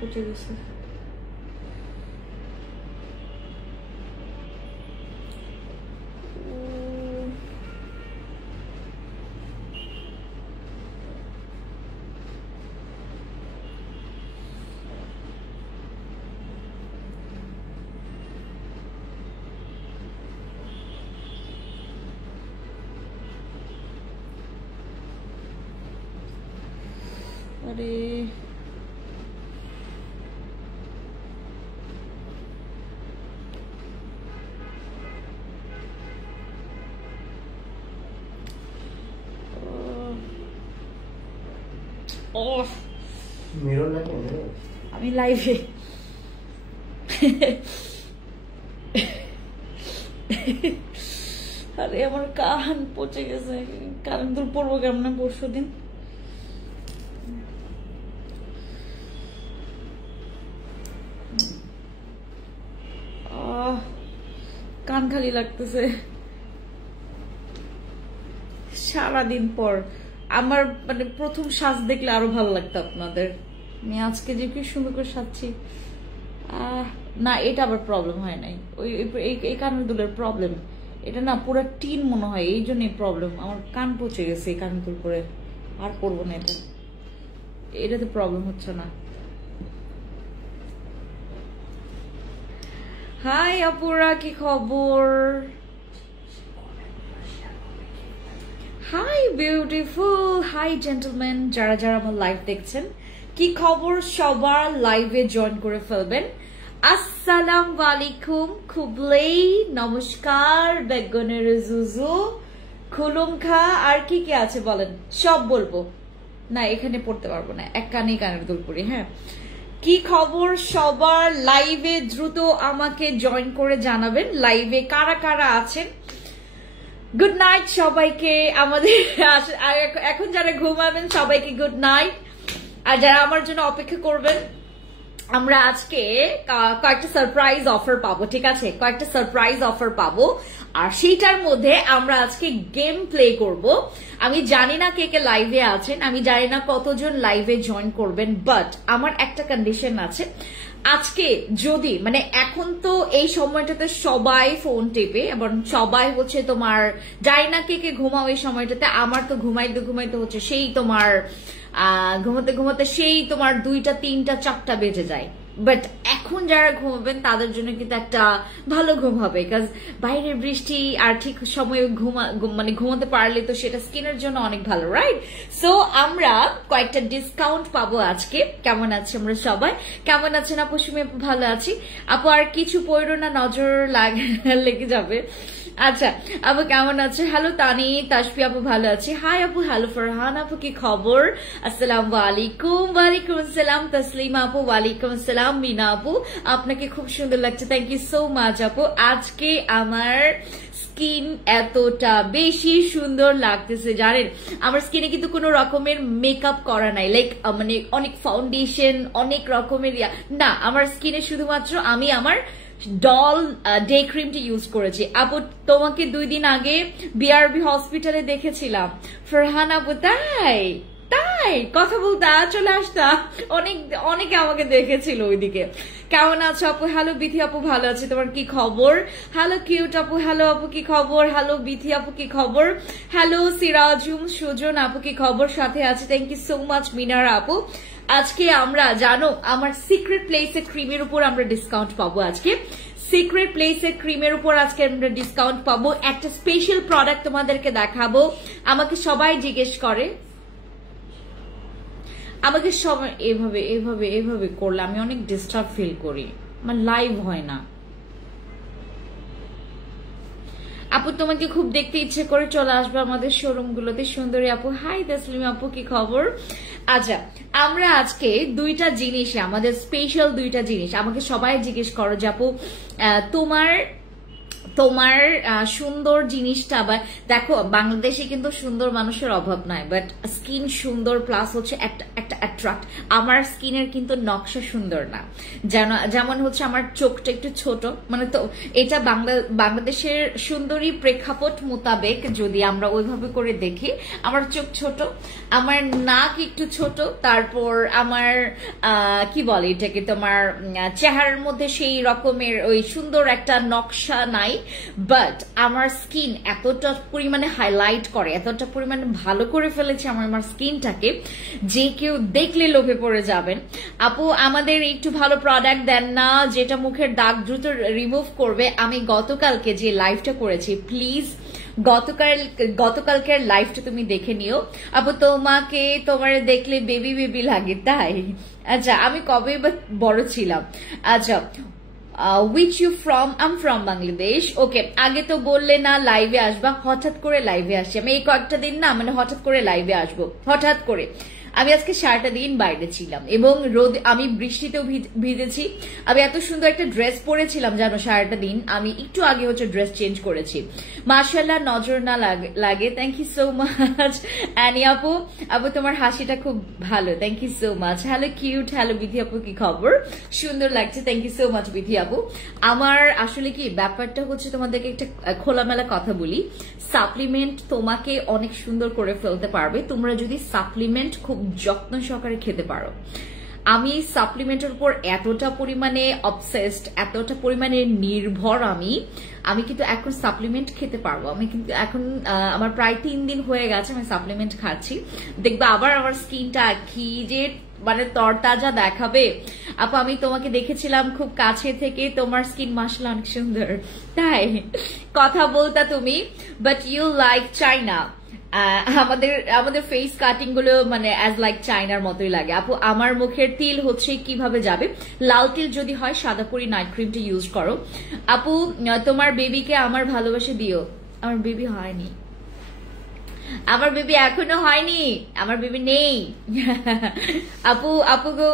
পচে গেছে। আরে আমি লাইভে আরে আমার কান পচে গেছে, কারণ তোর পড়বো কেমন পরশু দিন। কান খালি লাগতেছে সারাদিন পর। আমার মানে প্রথম সাজ দেখলে আরো ভালো লাগতো আপনাদের। আমি আজকে যে কি সুন্দর করে সাজছি, না এটা আবার প্রবলেম হয় নাই, ওই এই কানের দুলের প্রবলেম, এটা না পুরো টিন মনে হয়, এই জন্যই প্রবলেম। আমার কান পচে গেছে এই কানের দুল করে, আর পরবো না এটা, এটাতে প্রবলেম হচ্ছে না। হাই আপুরা, কি খবর? হাই বিউটিফুল, হাই জেন্টলম্যান, যারা যারা আমার লাইভ দেখছেন কি খবর সবার, লাইভে জয়েন করে ফেলবেন। আসসালামু আলাইকুম, খুবলেই নমস্কার, বেগনের জুজু, খুলুমখা, আর কি কি আছে বলেন, সব বলবো। না এখানে পড়তে পারবো না, এক কানেই কানের দুল পরি। হ্যাঁ, কি খবর সবার, লাইভে দ্রুত আমাকে জয়েন করে জানাবেন লাইভে কারা কারা আছেন। গুড নাইট সবাইকে, আমাদের এখন যারা ঘুমাবেন সবাইকে গুড নাইট, আর যারা আমার জন্য অপেক্ষা করবেন, আমরা আজকে কয়েকটা সারপ্রাইজ অফার পাবো, ঠিক আছে, কয়েকটা সারপ্রাইজ অফার পাবো, আর সেইটার মধ্যে আমরা আজকে গেম প্লে করব। আমি জানি না কে কে লাইভে আছেন, আমি জানি না কতজন লাইভে জয়েন করবেন, বাট আমার একটা কন্ডিশন আছে। আজকে যদি মানে এখন তো এই সময়টাতে সবাই ফোন টেপে এবং সবাই হচ্ছে তোমার, জানি না কে কে ঘুমাও এই সময়টাতে, আমার তো ঘুমাইতে ঘুমাইতে হচ্ছে সেই তোমার ঘুমাতে ঘুমাতে সেই তোমার 2টা 3টা 4টা বেজে যায়। বাট এখন যারা ঘুমাবেন তাদের জন্য কিন্তু একটা ভালো ঘুম হবে, কারণ বাইরের বৃষ্টি আর ঠিক সময়ে মানে ঘুমাতে পারলে তো সেটা স্কিনের জন্য অনেক ভালো, রাইট? সো আমরা কয়েকটা ডিসকাউন্ট পাবো আজকে। কেমন আছে আমরা সবাই, কেমন আছেন আপু? সুমি আপু ভালো আছি আপু, আর কিছু পড়ো না, নজর লেগে যাবে। আচ্ছা আপু কেমন আছে? হ্যালো তানি, তাসফি আপু ভালো আছি। হাই আপু, হ্যালো ফারহান আপু, কি খবর? আসসালামু আলাইকুম। ওয়ালাইকুম আসসালাম তসলিমা আপু, ওয়ালাইকুম আসসালাম মিনা আপু, আপনাকে খুব সুন্দর লাগছে, থ্যাংক ইউ সো মাচ আপু। আজকে আমার স্কিন এতটা বেশি সুন্দর লাগতেছে জানেন, আমার স্কিনে কিন্তু কোনো রকমের মেকআপ করা নাই, লাইক মানে অনেক ফাউন্ডেশন অনেক রকমের না, আমার স্কিনে শুধুমাত্র আমি আমার ডল ডে ক্রিমটি ইউজ করেছি। আপু তোমাকে 2 দিন আগে বিআরবি হসপিটালে দেখেছিলাম ফারহান আপু, তাই তাই কথা বলতে চলে আসতা, অনেকে আমাকে দেখেছিল ওইদিকে। কেমন আছো আপু? হ্যালো বিথি আপু, ভালো আছে, তোমার কি খবর? হ্যালো কিউট আপু, হ্যালো আপু কি খবর? হ্যালো বিথি আপু কি খবর? হ্যালো সিরাজুম সুজন আপু কি খবর? সাথে আছে, থ্যাংক ইউ সো মাচ মিনার আপু। আজকে আমরা জানো আমার সিক্রেট প্লেসের ক্রিমের উপর আমরা ডিসকাউন্ট পাবো। আজকে সিক্রেট প্লেসের ক্রিমের উপর আজকে আমরা ডিসকাউন্ট পাবো, একটা স্পেশাল প্রোডাক্ট তোমাদেরকে দেখাবো। আমাকে সবাই জিজ্ঞেস করে, আমাকে সবাই এভাবে এভাবে এভাবে করলে আমি অনেক ডিস্টার্ব ফিল করি, আমার লাইভ হয় না। আপু তোমাকে খুব দেখতে ইচ্ছে করে, চলে আসবে আমাদের শোরুম গুলোতে। সুন্দরী আপু, হাই তাসলিম আপু, কি খবর? আচ্ছা আমরা আজকে 2টা জিনিস, আমাদের স্পেশাল 2টা জিনিস, আমাকে সবাই জিজ্ঞেস করো যে আপু তোমার তোমার সুন্দর জিনিসটা আবার দেখো, বাংলাদেশে কিন্তু সুন্দর মানুষের অভাব নাই, বাট স্কিন সুন্দর প্লাস হচ্ছে একটা অ্যাট্রাক্ট। আমার স্কিনের কিন্তু নকশা সুন্দর না, যেমন হচ্ছে আমার চোখটা একটু ছোট, মানে তো এটা বাংলাদেশের সুন্দরী প্রেক্ষাপট মোতাবেক যদি আমরা ওইভাবে করে দেখি, আমার চোখ ছোট, আমার নাক একটু ছোট, তারপর আমার কি বলে এটাকে, তোমার চেহারার মধ্যে সেই রকমের ওই সুন্দর একটা নকশা নাই, বাট আমার স্কিন এতটা পরিমাণে হাইলাইট করে, এতটা পরিমাণে ভালো করে ফেলেছে আমার স্কিনটাকে, যে কেউ দেখলে লোভে পড়ে যাবেন। আপু আমাদের একটু ভালো প্রোডাক্ট দেন না যেটা মুখের দাগ দ্রুত রিমুভ করবে। আমি গতকালকে যে লাইভটা করেছি, প্লিজ গতকালকের লাইভটা তুমি দেখে নিও আপু। তোমার দেখলে বেবি বেবি লাগে, তাই? আচ্ছা, আমি কবে বা বড় ছিলাম? আচ্ছা, which you from? I'm from Bangladesh. ওকে, আগে তো বললে না লাইভে আসবা, হঠাৎ করে লাইভে আসছি আমি। এই কয়েকটা দিন না, মানে হঠাৎ করে লাইভে আসবো, হঠাৎ করে। আমি আজকে সারাটা দিন বাইরে ছিলাম এবং আমি বৃষ্টিতেও ভিজেছি। আমি এত সুন্দর একটা ড্রেস পরেছিলাম জানো সারাটা দিন। আমি একটু আগে হচ্ছে ড্রেস চেঞ্জ করেছি। মাশাআল্লাহ, নজর না লাগে। Thank you so much Annie আপু। আপু তোমার হাসিটা খুব ভালো, thank you so much. Hello cute, hello Bidhi আপু, কি খবর? সুন্দর লাগছে, থ্যাংক ইউ সো মাচ বিধি আপু। আমার আসলে কি ব্যাপারটা হচ্ছে, তোমাদেরকে একটা খোলামেলা কথা বলি, সাপ্লিমেন্ট তোমাকে অনেক সুন্দর করে ফেলতে পারবে তোমরা যদি সাপ্লিমেন্ট খুব যত্ন সহকারে খেতে পারো। আমি সাপ্লিমেন্টের উপর এতটা পরিমাণে অবসেসড, এতটা পরিমাণে নির্ভর আমি কিন্তু এখন সাপ্লিমেন্ট খেতে পারবো। আমি কিন্তু এখন আমার প্রায় 3 দিন হয়ে গেছে আমি সাপ্লিমেন্ট খাচ্ছি। দেখবে আবার আমার স্কিনটা কি যে মানে তরতাজা দেখাবে। আপু আমি তোমাকে দেখেছিলাম খুব কাছে থেকে, তোমার স্কিন মাশাআল্লাহ অনেক সুন্দর, তাই কথা বলতা তুমি, বাট ইউ লাইক চাইনা। আমাদের ফেস কাটিং গুলো মানে অ্যাজ লাইক চাইনার মতোই লাগে। আপু আমার মুখের তিল হচ্ছে কিভাবে যাবে? লাল তিল যদি হয় সাদা পরি নাইট ক্রিমটা ইউজ করো। আপু তোমার বেবিকে আমার ভালোবাসা দিও। আমার বেবি হয়নি, আমার বেবি এখনো হয়নি, আমার বেবি নেই। আপু গো,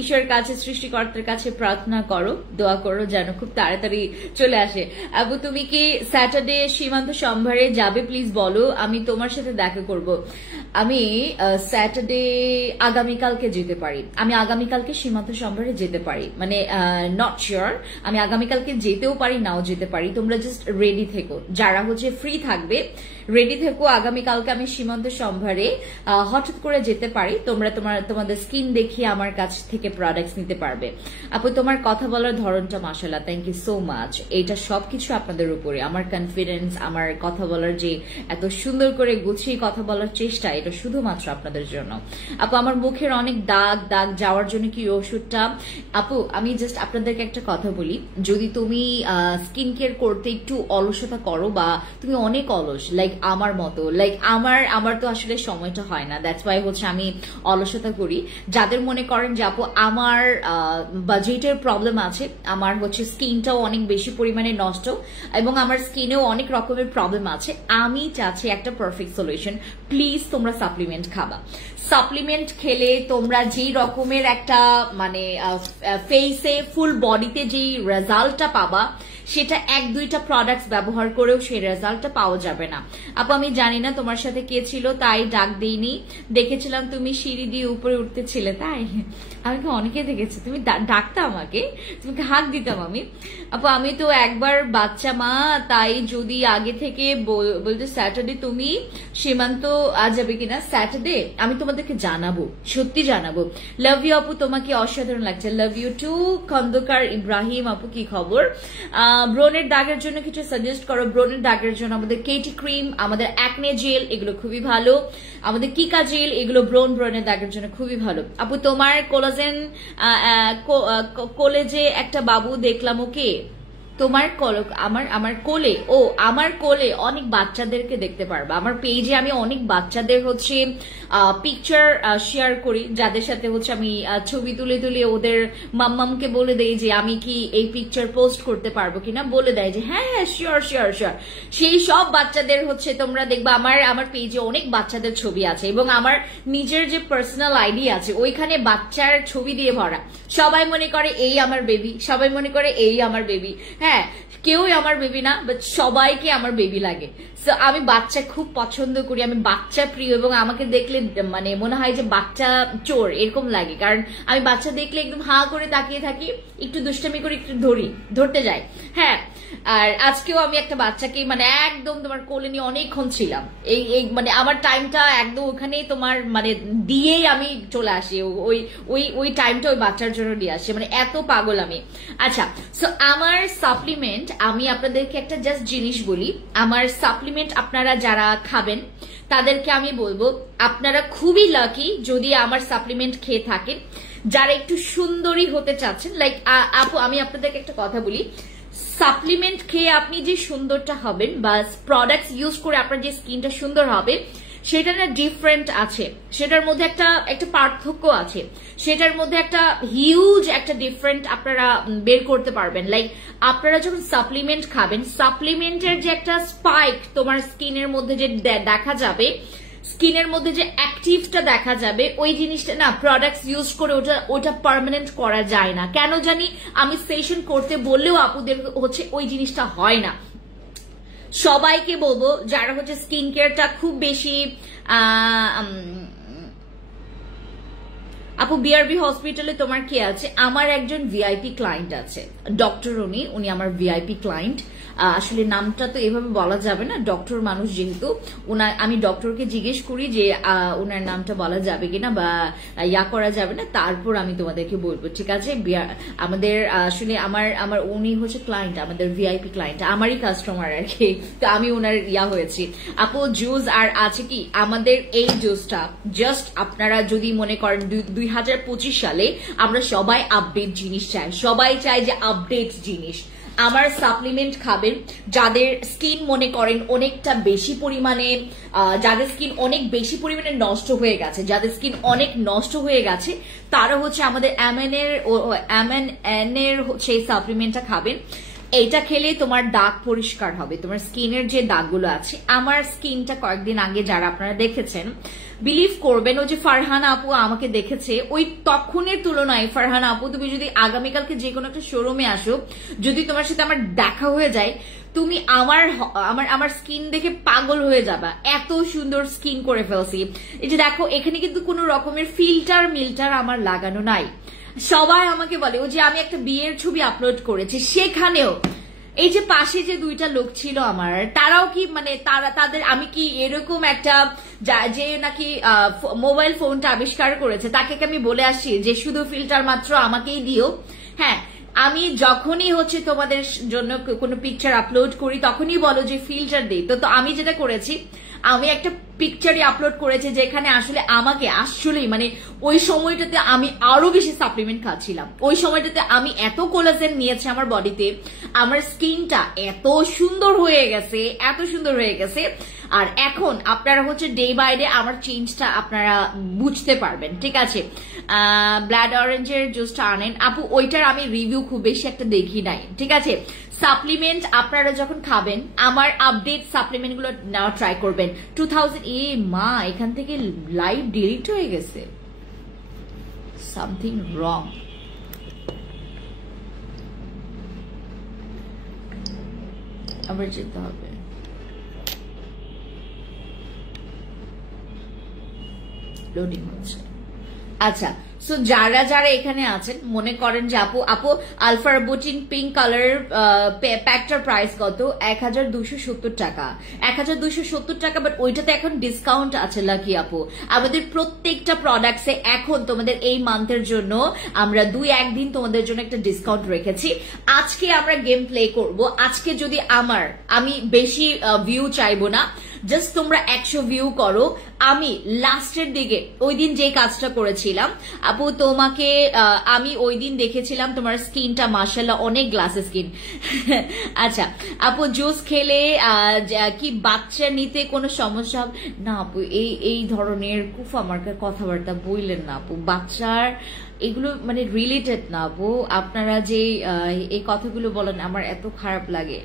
ঈশ্বর কাছে, সৃষ্টিকর্তার কাছে প্রার্থনা করো, দোয়া করো যেন খুব তাড়াতাড়ি চলে আসে। আপু তুমি কি স্যাটারডে সীমান্ত সম্ভারে যাবে? প্লিজ বলো, আমি তোমার সাথে দেখা করব। আমি স্যাটারডে আগামীকালকে যেতে পারি, আমি আগামীকালকে সীমান্ত সম্ভারে যেতে পারি, মানে নট শিওর, আমি আগামীকালকে যেতেও পারি নাও যেতে পারি। তোমরা জাস্ট রেডি থেকো, যারা হচ্ছে ফ্রি থাকবে রেডি থেকো। আগামীকালকে আমি সীমান্ত সম্ভারে হঠাৎ করে যেতে পারি, তোমরা তোমাদের স্কিন দেখিয়ে আমার কাছ থেকে প্রোডাক্টস নিতে পারবে। আপু তোমার কথা বলার ধরনটা মাশাআল্লাহ, থ্যাংক ইউ সো মাচ। এইটা সবকিছু আপনাদের উপরে, আমার কনফিডেন্স, আমার কথা বলার যে এত সুন্দর করে গুছিয়ে কথা বলার চেষ্টা, এটা শুধুমাত্র আপনাদের জন্য। আপু আমার মুখের অনেক দাগ যাওয়ার জন্য কি ওষুধটা? আপু আমি জাস্ট আপনাদেরকে একটা কথা বলি, যদি তুমি স্কিন কেয়ার করতে একটু অলসতা করো বা তুমি অনেক অলস লাইক আমার মতো, লাইক আমার তো আসলে সময়টা হয় না, দ্যাটস ওয়াই হচ্ছে আমি অলসতা করি। যাদের মনে করেন যে আপু আমার বাজেটের প্রবলেম আছে, আমার হচ্ছে স্কিনটাও অনেক বেশি পরিমাণে নষ্ট এবং আমার স্কিনেও অনেক রকমের প্রবলেম আছে, আমি চাচ্ছি একটা পারফেক্ট সলিউশন। প্লিজ তোমরা সাপ্লিমেন্ট খাবা। সাপ্লিমেন্ট খেলে তোমরা যেই রকমের একটা মানে ফেসে ফুল বডিতে যেই রেজাল্টটা পাবা, সেটা 1-2টা প্রোডাক্টস ব্যবহার করেও সেই রেজাল্টটা পাওয়া যাবে না। আপু আমি জানি না তোমার সাথে কে ছিল, তাই ডাক দিইনি, দেখেছিলাম তুমি সিঁড়ি দিয়ে উপরে উঠতেছিলে, তাই আমি তো অনেকে দেখেছি, তুমি ডাকতা আমাকে, তোমাকে হাত দিতাম আমি। আপু আমি তো একবার বাচ্চা মা, তাই যদি আগে থেকে বলতে স্যাটারডে তুমি সীমান্ত যাবে কিনা, স্যাটারডে আমি তোমাদেরকে জানাবো, সত্যি জানাবো। লাভ ইউ আপু, তোমাকে অসাধারণ লাগছে, love you too. Khandakar Ibrahim আপু কি খবর? ব্রনের দাগের জন্য কিছু সাজেস্ট করো। ব্রনের দাগের জন্য আমাদের কেটি ক্রিম, আমাদের অ্যাকনে জেল, এগুলো খুবই ভালো, আমাদের কিকা জেল, এগুলো ব্রনের দাগের জন্য খুবই ভালো। আপু তোমার কোলাজেন কলেজে একটা বাবু দেখলাম, ওকে তোমার আমার কোলে, ও আমার কোলে অনেক বাচ্চাদেরকে দেখতে পারবা। আমার পেজে আমি অনেক বাচ্চাদের হচ্ছে পিকচার শেয়ার করি, যাদের সাথে হচ্ছে আমি ছবি তুলে ওদের মাম্মামকে বলে দেই যে আমি কি এই পিকচার পোস্ট করতে পারবো কিনা, বলে দেয় যে হ্যাঁ হ্যাঁ শিওর। সেই সব বাচ্চাদের হচ্ছে তোমরা দেখবা আমার পেজে অনেক বাচ্চাদের ছবি আছে এবং আমার নিজের যে পার্সোনাল আইডি আছে ওইখানে বাচ্চার ছবি দিয়ে ভরা। সবাই মনে করে এই আমার বেবি, সবাই মনে করে এই আমার বেবি। হ্যাঁ, কেউই আমার বেবি না, বাট সবাইকে আমার বেবি লাগে। সো আমি বাচ্চা খুব পছন্দ করি, আমি বাচ্চা প্রিয়, এবং আমাকে দেখলে মানে মনে হয় যে বাচ্চা চোর এরকম লাগে, কারণ আমি বাচ্চা দেখলে একদম হা করে তাকিয়ে থাকি, একটু দুষ্টামি করে একটু ধরতে যাই। হ্যাঁ, আর আজকেও আমি একটা বাচ্চাকে মানে একদম তোমার কোলে নিয়ে অনেকক্ষণ ছিলাম, এই মানে আমার টাইমটা একদম ওখানেই তোমার মানে দিয়েই আমি চলে আসি, ওই ওই ওই টাইমটা ওই বাচ্চার জন্য দিয়ে আসি, মানে এত পাগল আমি। আচ্ছা, সো আমার সাপ্লিমেন্ট, আমি আপনাদেরকে একটা জাস্ট জিনিস বলি, আমার সাপ্লিমেন্ট আপনারা যারা খাবেন তাদেরকে আমি বলবো আপনারা খুবই লাকি যদি আমার সাপ্লিমেন্ট খেয়ে থাকেন, যারা একটু সুন্দরী হতে চাচ্ছেন। লাইক আপু, আমি আপনাদেরকে একটা কথা বলি, সাপ্লিমেন্ট খেয়ে আপনি যে সুন্দরটা হবেন বা প্রোডাক্টস ইউজ করে আপনার যে স্কিনটা সুন্দর হবে, সেটা না ডিফারেন্ট আছে, সেটার মধ্যে একটা পার্থক্য আছে, সেটার মধ্যে একটা হিউজ একটা ডিফারেন্ট আপনারা বের করতে পারবেন। লাইক আপনারা যখন সাপ্লিমেন্ট খাবেন, সাপ্লিমেন্টের যে একটা স্পাইক তোমার স্কিনের মধ্যে যে দেখা যাবে, স্কিনের মধ্যে যে অ্যাক্টিভটা দেখা যাবে, ওই জিনিসটা না প্রোডাক্টস ইউজ করে ওটা পার্মানেন্ট করা যায় না। কেন জানি আমি সেশন করতে বললেও আপুদের হচ্ছে ওই জিনিসটা হয় না। সবাইকে বলবো যারা হচ্ছে স্কিন কেয়ারটা খুব বেশি আপু বিআরবি হসপিটালে তোমার কে আছে? আমার একজন ভিআইপি ক্লায়েন্ট আছে, ডক্টর, উনি আমার ভিআইপি ক্লায়েন্ট। আসলে নামটা তো এভাবে বলা যাবে না, ডক্টর মানুষ যেহেতু, আমি ডক্টরকে জিজ্ঞেস করি যে ওনার নামটা বলা যাবে কিনা বা ইয়া করা যাবে না, তারপর আমি তোমাদেরকে বলবো, ঠিক আছে? আমাদের আসলে আমার উনি হচ্ছে ক্লায়েন্ট, আমাদের ভিআইপি ক্লায়েন্ট, আমারই কাস্টমার আর কি, তো আমি ওনার ইয়া হয়েছি। আপু জুস আর আছে কি? আমাদের এই জুসটা জাস্ট আপনারা যদি মনে করেন 2025 সালে আমরা সবাই আপডেট জিনিস চাই, সবাই চাই যে আপডেট জিনিস। আমার সাপ্লিমেন্ট খাবেন যাদের স্কিন মনে করেন অনেকটা বেশি পরিমাণে, যাদের স্কিন অনেক বেশি পরিমাণে নষ্ট হয়ে গেছে, যাদের স্কিন অনেক নষ্ট হয়ে গেছে, তারা হচ্ছে আমাদের MNN এর হচ্ছে এই সাপ্লিমেন্টটা খাবেন। এইটা খেলে তোমার দাগ পরিষ্কার হবে, তোমার স্কিনের যে দাগগুলো আছে। আমার স্কিনটা কয়েকদিন আগে যারা আপনারা দেখেছেন বিলিভ করবেন, ওই যে ফারহানা আপু আমাকে দেখেছে, ওই তখনের তুলনায় ফারহানা আপু, তুমি যদি আগামীকালকে যে কোনো একটা শোরুমে আসো, যদি তোমার সাথে আমার দেখা হয়ে যায়, তুমি আমার স্কিন দেখে পাগল হয়ে যাবা, এত সুন্দর স্কিন করে ফেলছি। এই যে দেখো, এখানে কিন্তু কোনো রকমের ফিল্টার আমার লাগানো নাই। সবাই আমাকে বলে, ও যে আমি একটা বিয়ের ছবি আপলোড করেছি, সেখানেও এই যে পাশে যে দুইটা লোক ছিল আমার, তারাও কি মানে তাদের আমি কি এরকম একটা যে নাকি মোবাইল ফোনটা আবিষ্কার করেছে, তাকে আমি বলে আসি যে শুধু ফিল্টার মাত্র আমাকেই দিও? হ্যাঁ, আমি যখনই হচ্ছে তোমাদের জন্য কোনো পিকচার আপলোড করি তখনই বলো যে ফিল্টার দিই। তো আমি যেটা করেছি, আমি একটা পিকচারই আপলোড করেছি যেখানে আসলে আমাকে আসলেই মানে ওই সময়টাতে আমি আরো বেশি সাপ্লিমেন্ট খাচ্ছিলাম, ওই সময়টাতে আমি এত কোলাজেন নিয়েছি আমার বডিতে, আমার স্কিনটা এত সুন্দর হয়ে গেছে, এত সুন্দর হয়ে গেছে। আর এখন আপনারা হচ্ছে ডে বাই ডে আমার চেঞ্জটা আপনারা বুঝতে পারবেন, ঠিক আছে? ব্লাড অরেঞ্জের জুসটা আনেন আপু, ওইটার আমি রিভিউ খুব বেশি একটা দেখি নাই, ঠিক আছে? সাপ্লিমেন্ট আপনারা যখন খাবেন, আমার আপডেট সাপ্লিমেন্ট গুলো নেওয়া ট্রাই করবেন। 2000 মা, এখান থেকে লাইভ ডিলিট হয়ে গেছে, সামথিং রং। আবার যেতে হবে। লোডিং হচ্ছে। আচ্ছা, সো যারা যারা এখানে আছেন মনে করেন যে আপু আলফারবুটিন পিঙ্ক কালার প্যাকটার প্রাইস কত? 1270 টাকা। 1270 টাকা, বাট ওইটাতে এখন ডিসকাউন্ট আছে লাকি আপু। আমাদের প্রত্যেকটা প্রোডাক্টসে এখন তোমাদের এই মান্থের জন্য আমরা 2-1 দিন তোমাদের জন্য একটা ডিসকাউন্ট রেখেছি। আজকে আমরা গেম প্লে করব। আজকে যদি আমি বেশি ভিউ চাইবো না, জাস্ট তোমরা 100 ভিউ করো। আমি লাস্টের দিকে ওই দিন যে কাজটা করেছিলাম আপু, তোমাকে আমি ওই দিন দেখেছিলাম তোমার স্কিনটা মাশাআল্লাহ অনেক গ্লাসি স্কিন। আচ্ছা আপু, জুস খেলে কি বাচ্চা নিতে কোনো সমস্যা না আপু? এই ধরনের খুব আমার কথাবার্তা বললেন না আপু, বাচ্চার এগুলো মানে রিলেটেড না আপু। আপনারা যে এই কথাগুলো বলেন আমার এত খারাপ লাগে।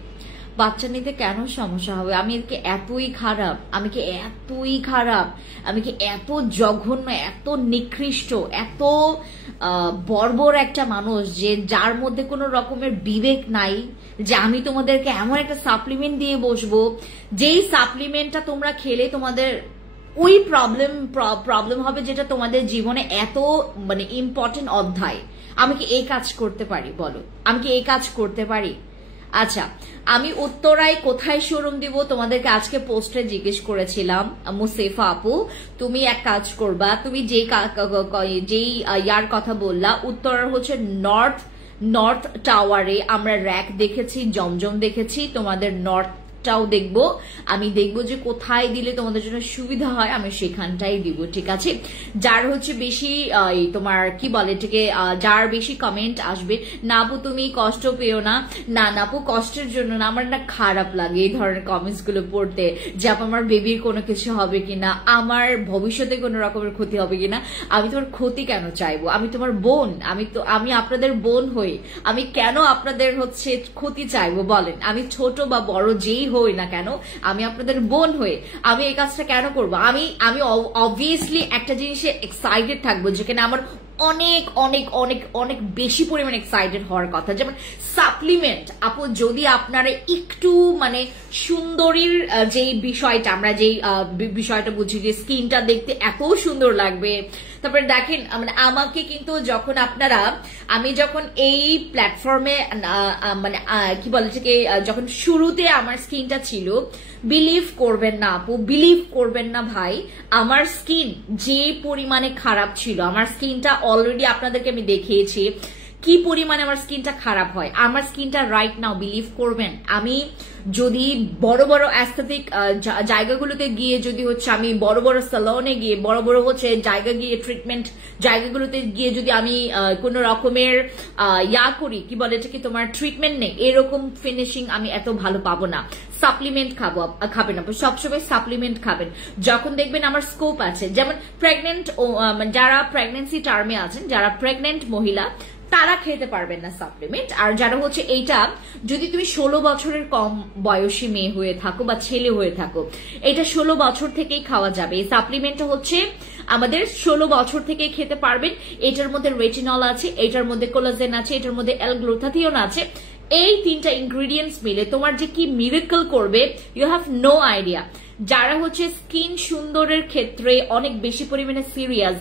বাচ্চা নিতে কেন সমস্যা হবে? আমি কি এতই খারাপ? আমি কি এতই খারাপ? আমি কি এত জঘন্য, এত নিকৃষ্ট, এত বর্বর একটা মানুষ যে যার মধ্যে কোনো রকমের বিবেক নাই যে আমি তোমাদেরকে এমন একটা সাপ্লিমেন্ট দিয়ে বসবো যেই সাপ্লিমেন্টটা তোমরা খেলে তোমাদের ওই প্রবলেম হবে যেটা তোমাদের জীবনে এত মানে ইম্পর্টেন্ট অধ্যায়। আমি কি এই কাজ করতে পারি? বলো, আমি কি এই কাজ করতে পারি? আচ্ছা, আমি উত্তরায় কোথায় শোরুম দিব তোমাদেরকে আজকে পোস্টে জিজ্ঞেস করেছিলাম। মুসেফা আপু, তুমি এক কাজ করবা, তুমি যেই ইয়ার কথা বললা, উত্তরার হচ্ছে নর্থ টাওয়ারে আমরা র্যাক দেখেছি, জমজম দেখেছি, তোমাদের নর্থটাও দেখবো। আমি দেখবো যে কোথায় দিলে তোমাদের জন্য সুবিধা হয়, আমি সেখানটাই দিব, ঠিক আছে? যার হচ্ছে বেশি তোমার কি বলে এটাকে, যার বেশি কমেন্ট আসবে, না আপু তুমি কষ্ট পেও না, না আপু কষ্টের জন্য না, আমার না খারাপ লাগে এই ধরনের কমেন্টস গুলো পড়তে, যে আমার বেবির কোনো কিছু হবে কিনা, আমার ভবিষ্যতে কোনো রকমের ক্ষতি হবে কিনা। আমি তোমার ক্ষতি কেন চাইবো? আমি তোমার বোন, আমি আপনাদের বোন হই, আমি কেন আপনাদের হচ্ছে ক্ষতি চাইবো বলেন? আমি ছোট বা বড় যেই হই না কেন, আমি আপনাদের বোন হয়ে আমি এই কাজটা কেন করবো? আমি অবভিয়াসলি একটা জিনিসে এক্সাইটেড থাকবো, যেখানে আমার অনেক অনেক অনেক অনেক বেশি পরিমাণে এক্সাইটেড হওয়ার কথা। যেমন সাপ্লিমেন্ট আপু, যদি আপনারা একটু মানে সুন্দরীর যেই বিষয়টা, আমরা যেই বিষয়টা বুঝি যে স্কিনটা দেখতে এত সুন্দর লাগবে, তারপরে দেখেন মানে আমাকে কিন্তু যখন আমি যখন এই প্ল্যাটফর্মে মানে কি বলে এটাকে, যখন শুরুতে আমার স্কিনটা ছিল, বিলিভ করবেন না আপু, বিলিভ করবেন না ভাই, আমার স্কিন যে পরিমাণে খারাপ ছিল, আমার স্কিনটা অলরেডি আপনাদেরকে আমি দেখিয়েছি কি পরিমাণে আমার স্কিনটা খারাপ হয়। আমার স্কিনটা রাইট নাও বিলিভ করবেন, আমি যদি বড় বড় অ্যাস্থেটিক জায়গাগুলোতে গিয়ে, যদি হচ্ছে আমি বড় বড় সালনে গিয়ে, বড় বড় হচ্ছে জায়গা গিয়ে, ট্রিটমেন্ট জায়গাগুলোতে গিয়ে যদি আমি কোন রকমের করি, কি বলে এটাকে, তোমার ট্রিটমেন্ট নেই, এরকম ফিনিশিং আমি এত ভালো পাবো না। সাপ্লিমেন্ট খাবেন না, সবসময় সাপ্লিমেন্ট খাবেন যখন দেখবেন আমার স্কোপ আছে। যেমন প্রেগনেন্ট, যারা প্রেগনেন্সি টার্মে আছেন, যারা প্রেগনেন্ট মহিলা, তারা খেতে পারবেন না সাপ্লিমেন্ট। আর যারা হচ্ছে এইটা, যদি তুমি 16 বছরের কম বয়সী মেয়ে হয়ে থাকো বা ছেলে হয়ে থাকো, এটা 16 বছর থেকেই খাওয়া যাবে। এই সাপ্লিমেন্টটা হচ্ছে আমাদের 16 বছর থেকেই খেতে পারবেন। এটার মধ্যে রেটিনল আছে, এটার মধ্যে কোলাজেন আছে, এটার মধ্যে এল-গ্লুটাথিওন আছে। এই 3টা ইনগ্রিডিয়েন্টস মিলে তোমার যে কি মিরাকল করবে, ইউ হ্যাভ নো আইডিয়া। যারা হচ্ছে স্কিন সুন্দরের ক্ষেত্রে অনেক বেশি পরিমাণে সিরিয়াস,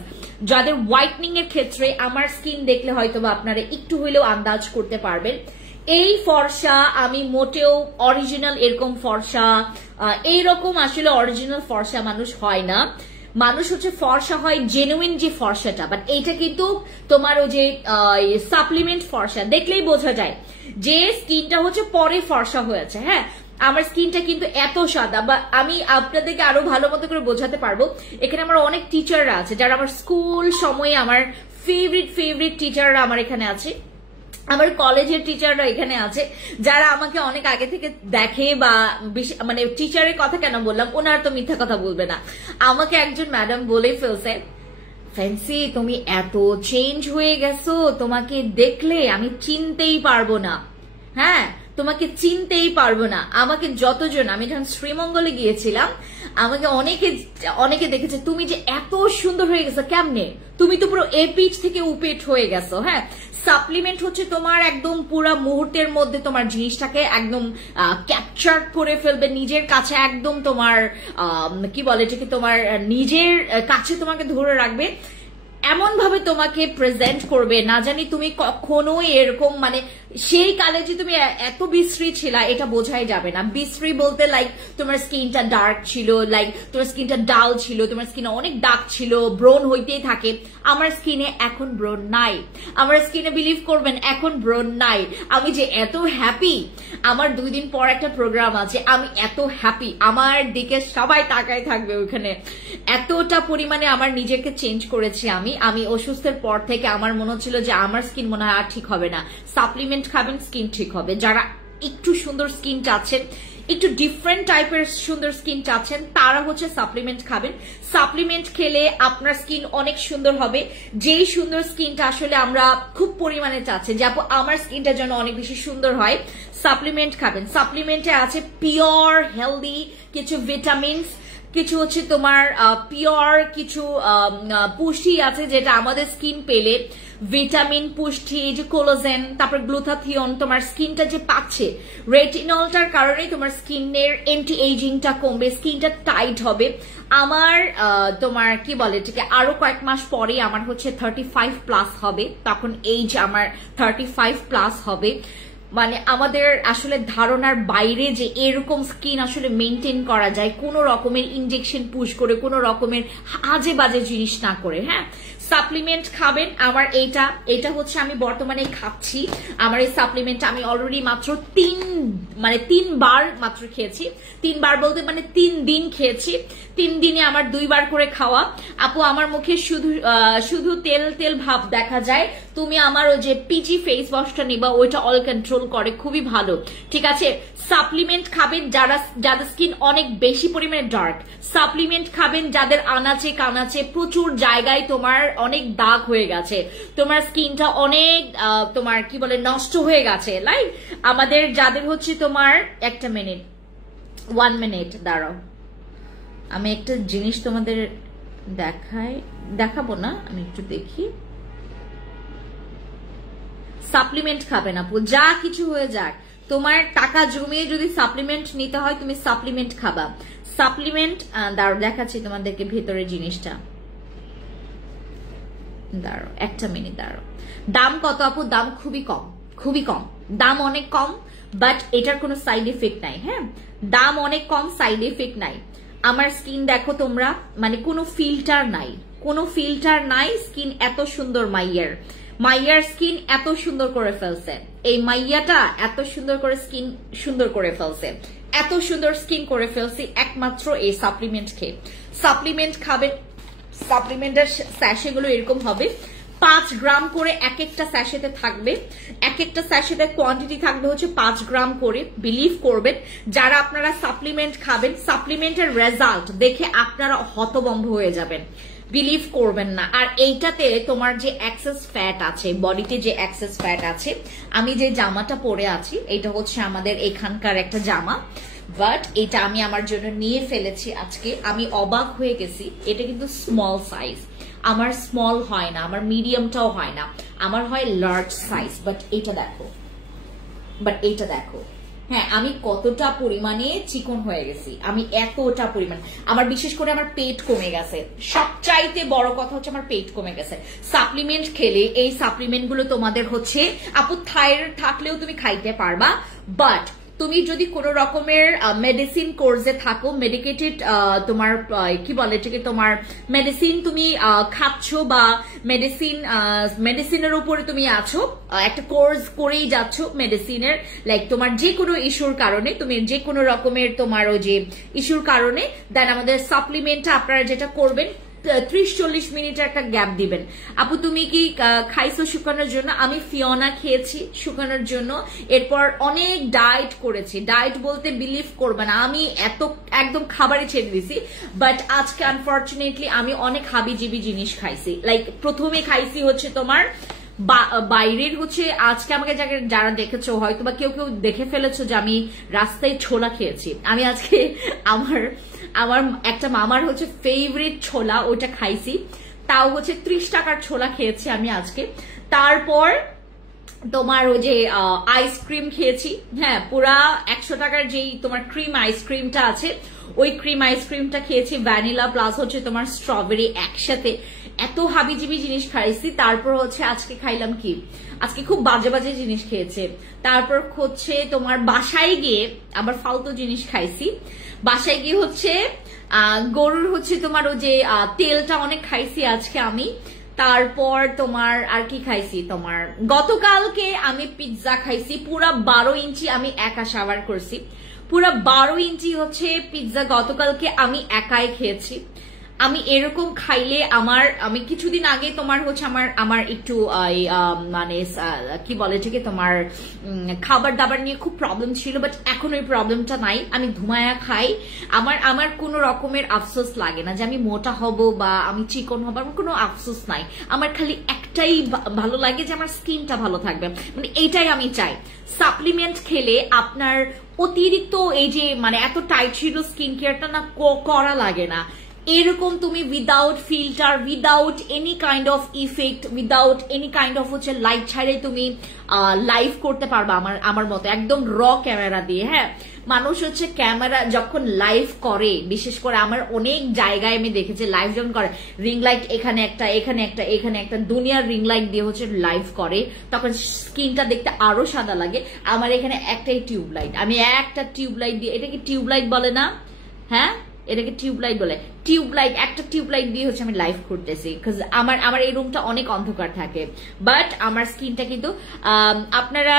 যাদের হোয়াইটনিং এর ক্ষেত্রে আমার স্কিন দেখলে হয়তো বা আপনারা একটু হইলেও আন্দাজ করতে পারবেন। এই ফর্সা আমি মোটেও অরিজিনাল এরকম ফর্সা, এইরকম আসলে অরিজিনাল ফর্সা মানুষ হয় না। মানুষ হচ্ছে ফর্সা হয় জেনুইন যে ফর্সাটা, বাট এইটা কিন্তু তোমার ওই যে সাপ্লিমেন্ট ফর্সা দেখলেই বোঝা যায় যে স্কিনটা হচ্ছে পরে ফর্সা হয়েছে। হ্যাঁ, আমার স্কিনটা কিন্তু এত সাদা, বা আমি আপনাদেরকে আরো ভালো মতো করে বোঝাতে পারবো। এখানে আমার অনেক টিচাররা আছে যারা আমার স্কুল সময়ে আমার ফেভারিট টিচাররা আমার এখানে আছে, আমার কলেজের টিচাররা এখানে আছে, যারা আমাকে অনেক আগে থেকে দেখে, বা মানে টিচারের কথা কেন বললাম, ওনার তো মিথ্যা কথা বলবে না। আমাকে একজন ম্যাডাম বলে ফেলছে, ফ্যান্সি তুমি এত চেঞ্জ হয়ে গেছো, তোমাকে দেখলে আমি চিনতেই পারবো না। হ্যাঁ, তোমাকে চিনতেই পারবো না। আমাকে যতজন, আমি যখন শ্রীমঙ্গলে গিয়েছিলাম, আমাকে অনেকে দেখেছে, তুমি যে এত সুন্দর হয়ে গেছো কেমনে, তুমি তো পুরো এপিচ থেকে উপিট হয়ে গেছো। হ্যাঁ, সাপ্লিমেন্ট হচ্ছে তোমার একদম পুরো মুহূর্তের মধ্যে তোমার জিনিসটাকে একদম ক্যাপচার করে ফেলবে নিজের কাছে, একদম তোমার কি বলে এটাকে, তোমার নিজের কাছে তোমাকে ধরে রাখবে, এমন ভাবে তোমাকে প্রেজেন্ট করবে, না জানি তুমি কখনোই এরকম মানে সেই কালে যে তুমি এত বিশ্রী ছিলা এটা বোঝাই যাবে না। বিশ্রী বলতে লাইক তোমার স্কিনটা ডার্ক ছিল, লাইক তোমার স্কিনটা ডাল ছিল, তোমার স্কিনে অনেক দাগ ছিল, ব্রোন হইতেই থাকে। আমার স্কিনে এখন ব্রোন নাই, আমার স্কিনে বিলিভ করবেন এখন ব্রোন নাই। আমি যে এত হ্যাপি, আমার 2 দিন পর একটা প্রোগ্রাম আছে, আমি এত হ্যাপি, আমার দিকে সবাই তাকায় থাকবে ওইখানে। এতটা পরিমাণে আমার নিজেকে চেঞ্জ করেছি আমি অসুস্থের পর থেকে। আমার মনে হচ্ছিল যে আমার স্কিন মনে হয় আর ঠিক হবে না, সাপ্লিমেন্ট খাবেন স্কিন ঠিক হবে। যারা একটু সুন্দর স্কিন চাচ্ছেন, একটু ডিফারেন্ট টাইপের সুন্দর স্কিন চাচ্ছেন তারা হচ্ছে সাপ্লিমেন্ট খাবেন। সাপ্লিমেন্ট খেলে আপনার স্কিন অনেক সুন্দর হবে। যেই সুন্দর স্কিনটা আসলে আমরা খুব পরিমাণে চাচ্ছি যে আপু আমার স্কিনটা যেন অনেক বেশি সুন্দর হয়, সাপ্লিমেন্ট খাবেন। সাপ্লিমেন্টে আছে পিওর হেলদি কিছু ভিটামিনস, কিছু হচ্ছে তোমার পিওর কিছু পুষ্টি আছে যেটা আমাদের স্কিন পেলে ভিটামিন, পুষ্টি, যে কোলাজেন, তারপর গ্লুটাথিয়ন তোমার স্কিনটা যে পাচ্ছে, রেটিনলটার কারণে তোমার স্কিনের অ্যান্টি এজিংটা কমবে, স্কিনটা টাইট হবে। আমার তোমার কি বলে এটাকে আরো কয়েক মাস পরে আমার হচ্ছে 35+ হবে, তখন এইজ আমার 35+ হবে। মানে আমাদের আসলে ধারণার বাইরে যে এরকম স্কিন আসলে মেনটেন করা যায় কোনো রকমের ইনজেকশন পুশ করে, কোনো রকমের আজে বাজে জিনিস না করে। হ্যাঁ, সাপ্লিমেন্ট খাবেন। আমার এটা হচ্ছে আমি বর্তমানে খাচ্ছি। আমার এই সাপ্লিমেন্ট আমি অলরেডি মাত্র 3 বার মাত্র খেয়েছি। 3 বার বলতে মানে 3 দিন খেয়েছি। 3 দিনে আমার 2 বার করে খাওয়া। আপু আমার মুখে শুধু তেল তেল ভাব দেখা যায়, তুমি আমার ওই যে পিজি ফেস ওয়াশটা নিবা, ওইটা অল কন্ট্রোল করে, খুবই ভালো। ঠিক আছে, সাপ্লিমেন্ট খাবেন যাদের স্কিন অনেক বেশি পরিমাণে ডার্ক, সাপ্লিমেন্ট খাবেন যাদের আনাচে কানাচে প্রচুর জায়গায় তোমার অনেক দাগ হয়ে গেছে, তোমার স্কিনটা অনেক তোমার কি বলে নষ্ট হয়ে গেছে। লাইক আমাদের যাদের হচ্ছে তোমার 1 মিনিট দাঁড়াও, আমি একটা জিনিস তোমাদের দেখাবো না, আমি একটু দেখি। সাপ্লিমেন্ট খাবেন আপু, যা কিছু হয়ে যাক, তোমার টাকা জমিয়ে যদি সাপ্লিমেন্ট নিতে হয় তুমি সাপ্লিমেন্ট খাবা। সাপ্লিমেন্ট দাঁড়ো দেখাচ্ছি তোমাদেরকে ভেতরের জিনিসটা, দাঁড়ো 1 মিনিট দাঁড়ো। দাম কত আপু? দাম খুবই কম, খুবই কম, দাম অনেক কম, বাট এটার কোনো সাইড এফেক্ট নাই। হ্যাঁ, দাম অনেক কম, সাইড এফেক্ট নাই। আমার স্কিন দেখো তোমরা, মানে কোনো ফিল্টার নাই, কোনো ফিল্টার নাই। স্কিন এত সুন্দর, মাইয়ার স্কিন এত সুন্দর করে ফেলছে, এই মাইয়াটা এত সুন্দর করে স্কিন সুন্দর করে ফেলছে, এত সুন্দর স্কিন করে ফেলছি একমাত্র এই সাপ্লিমেন্ট খেয়ে। সাপ্লিমেন্ট খাবেন, সাপ্লিমেন্টের স্যাশে গুলো এরকম হবে, 5 গ্রাম করে এক একটা স্যাশেতে থাকবে, এক একটা স্যাশেতে কোয়ান্টিটি থাকবে হচ্ছে 5 গ্রাম করে। বিলিভ করবেন যারা আপনারা সাপ্লিমেন্ট খাবেন, সাপ্লিমেন্টের রেজাল্ট দেখে আপনারা হতভম্ব হয়ে যাবেন, বিলিভ করবেন না। আর এইটাতে তোমার যে এক্সেস ফ্যাট আছে, বডিতে যে এক্সেস ফ্যাট আছে, আমি যে জামাটা পরে আছি এটা হচ্ছে আমাদের এখানকার একটা জামা, বাট এটা আমি আমার জন্য নিয়ে ফেলেছি আজকে। আমি অবাক হয়ে গেছি, এটা কিন্তু স্মল সাইজ, আমার স্মল হয় না, আমার মিডিয়ামটাও হয় না, আমার হয় লার্জ সাইজ। বাট এটা দেখো, হ্যাঁ আমি কতটা পরিমাণে চিকন হয়ে গেছি, আমি এতটা পরিমাণ, আমার বিশেষ করে আমার পেট কমে গেছে, সবচাইতে বড় কথা হচ্ছে আমার পেট কমে গেছে সাপ্লিমেন্ট খেলে। এই সাপ্লিমেন্ট গুলো তোমাদের হচ্ছে আপু থাইরয়েড থাকলেও তুমি খাইতে পারবা, বাট তুমি যদি কোনো রকমের মেডিসিন কোর্সে থাকো, মেডিকেটেড তোমার কি বলে এটাকে, তোমার মেডিসিন তুমি খাচ্ছ বা মেডিসিনের উপরে তুমি আছো, একটা কোর্স করেই যাচ্ছ মেডিসিনের, লাইক তোমার যে কোনো ইস্যুর কারণে, তুমি যে কোনো রকমের তোমার ওই যে ইস্যুর কারণে, দেন আমাদের সাপ্লিমেন্টটা আপনারা যেটা করবেন 30-40 মিনিটের একটা গ্যাপ দিবেন। আপু তুমি কি খাইছো শুকানোর জন্য? আমি ফিওনা খেয়েছি শুকানোর জন্য, এরপর অনেক ডায়েট করেছি। ডায়েট বলতে বিলিভ করবে না, আমি একদম খাবারই ছেড়ে দিছি, বাট আজকে আনফরচুনেটলি আমি অনেক হাবিজিবি জিনিস খাইছি। লাইক প্রথমে খাইছি হচ্ছে তোমার বাইরের হচ্ছে, আজকে আমাকে যারা দেখেছো হয়তো বা কেউ দেখে ফেলেছো যে আমি রাস্তায় ছোলা খেয়েছি। আমি আজকে আমার একটা মামার হচ্ছে ফেভারিট ছোলা, ওইটা খাইছি, তাও হচ্ছে 30 টাকার ছোলা খেয়েছি আমি আজকে। তারপর তোমার ওই যে আইসক্রিম খেয়েছি, হ্যাঁ পুরা 100 টাকার যেই তোমার ক্রিম আইসক্রিমটা আছে, ওই ক্রিম আইসক্রিমটা খেয়েছি, ভ্যানিলা প্লাস হচ্ছে তোমার স্ট্রবেরি একসাথে, এত হাবিজিবি জিনিস খাইছি। তারপর হচ্ছে আজকে খাইলাম কি, আজকে খুব বাজে বাজে জিনিস খেয়েছে। তারপর হচ্ছে তোমার বাসায় গিয়ে আবার ফালতু জিনিস খাইছি, বাসায় গিয়ে হচ্ছে গরুর হচ্ছে তোমার ওই যে তেলটা অনেক খাইছি আজকে আমি। তারপর তোমার আর কি খাইছি, তোমার গতকালকে আমি পিৎজা খাইছি, পুরা 12 ইঞ্চি আমি একা সাভার করছি, পুরা 12 ইঞ্চি হচ্ছে পিৎজা গতকালকে আমি একাই খেয়েছি। আমি এরকম খাইলে আমি কিছুদিন আগে তোমার হচ্ছে আমার একটু মানে কি বলে এটাকে তোমার খাবার দাবার নিয়ে খুব প্রবলেম ছিল, বাট এখন ওই প্রবলেমটা নাই। আমি ধুমায়া খাই, আমার কোনো রকমের আফসোস লাগে না যে আমি মোটা হব বা আমি চিকন হব, আমার কোনো আফসোস নাই। আমার খালি একটাই ভালো লাগে যে আমার স্কিনটা ভালো থাকবে, মানে এইটাই আমি চাই। সাপ্লিমেন্ট খেলে আপনার অতিরিক্ত এই যে মানে এত টাইট ছিল স্কিন কেয়ারটা না করা লাগে না। এরকম তুমি without filter, without any kind of effect, without any kind of হচ্ছে লাইট ছাড়ে তুমি লাইভ করতে পারবা আমার মতো একদম র ক্যামেরা দিয়ে। হ্যাঁ, মানুষ হচ্ছে ক্যামেরা যখন লাইভ করে, বিশেষ করে আমার অনেক জায়গায় আমি দেখেছি লাইভ যখন করে, রিং লাইট এখানে একটা, এখানে একটা, এখানে একটা, দুনিয়ার রিং লাইট দিয়ে হচ্ছে লাইভ করে, তখন স্কিনটা দেখতে আরো সাদা লাগে। আমার এখানে একটাই টিউব লাইট, আমি একটা টিউব লাইট দিয়ে, এটা কি টিউব লাইট বলে না? হ্যাঁ, এটাকে টিউব লাইট বলে। টিউব লাইট, একটা টিউব লাইট দিয়ে হচ্ছে আমি লাইভ করতেছি, আমার এই রুমটা অনেক অন্ধকার থাকে, বাট আমার স্কিনটা কিন্তু আপনারা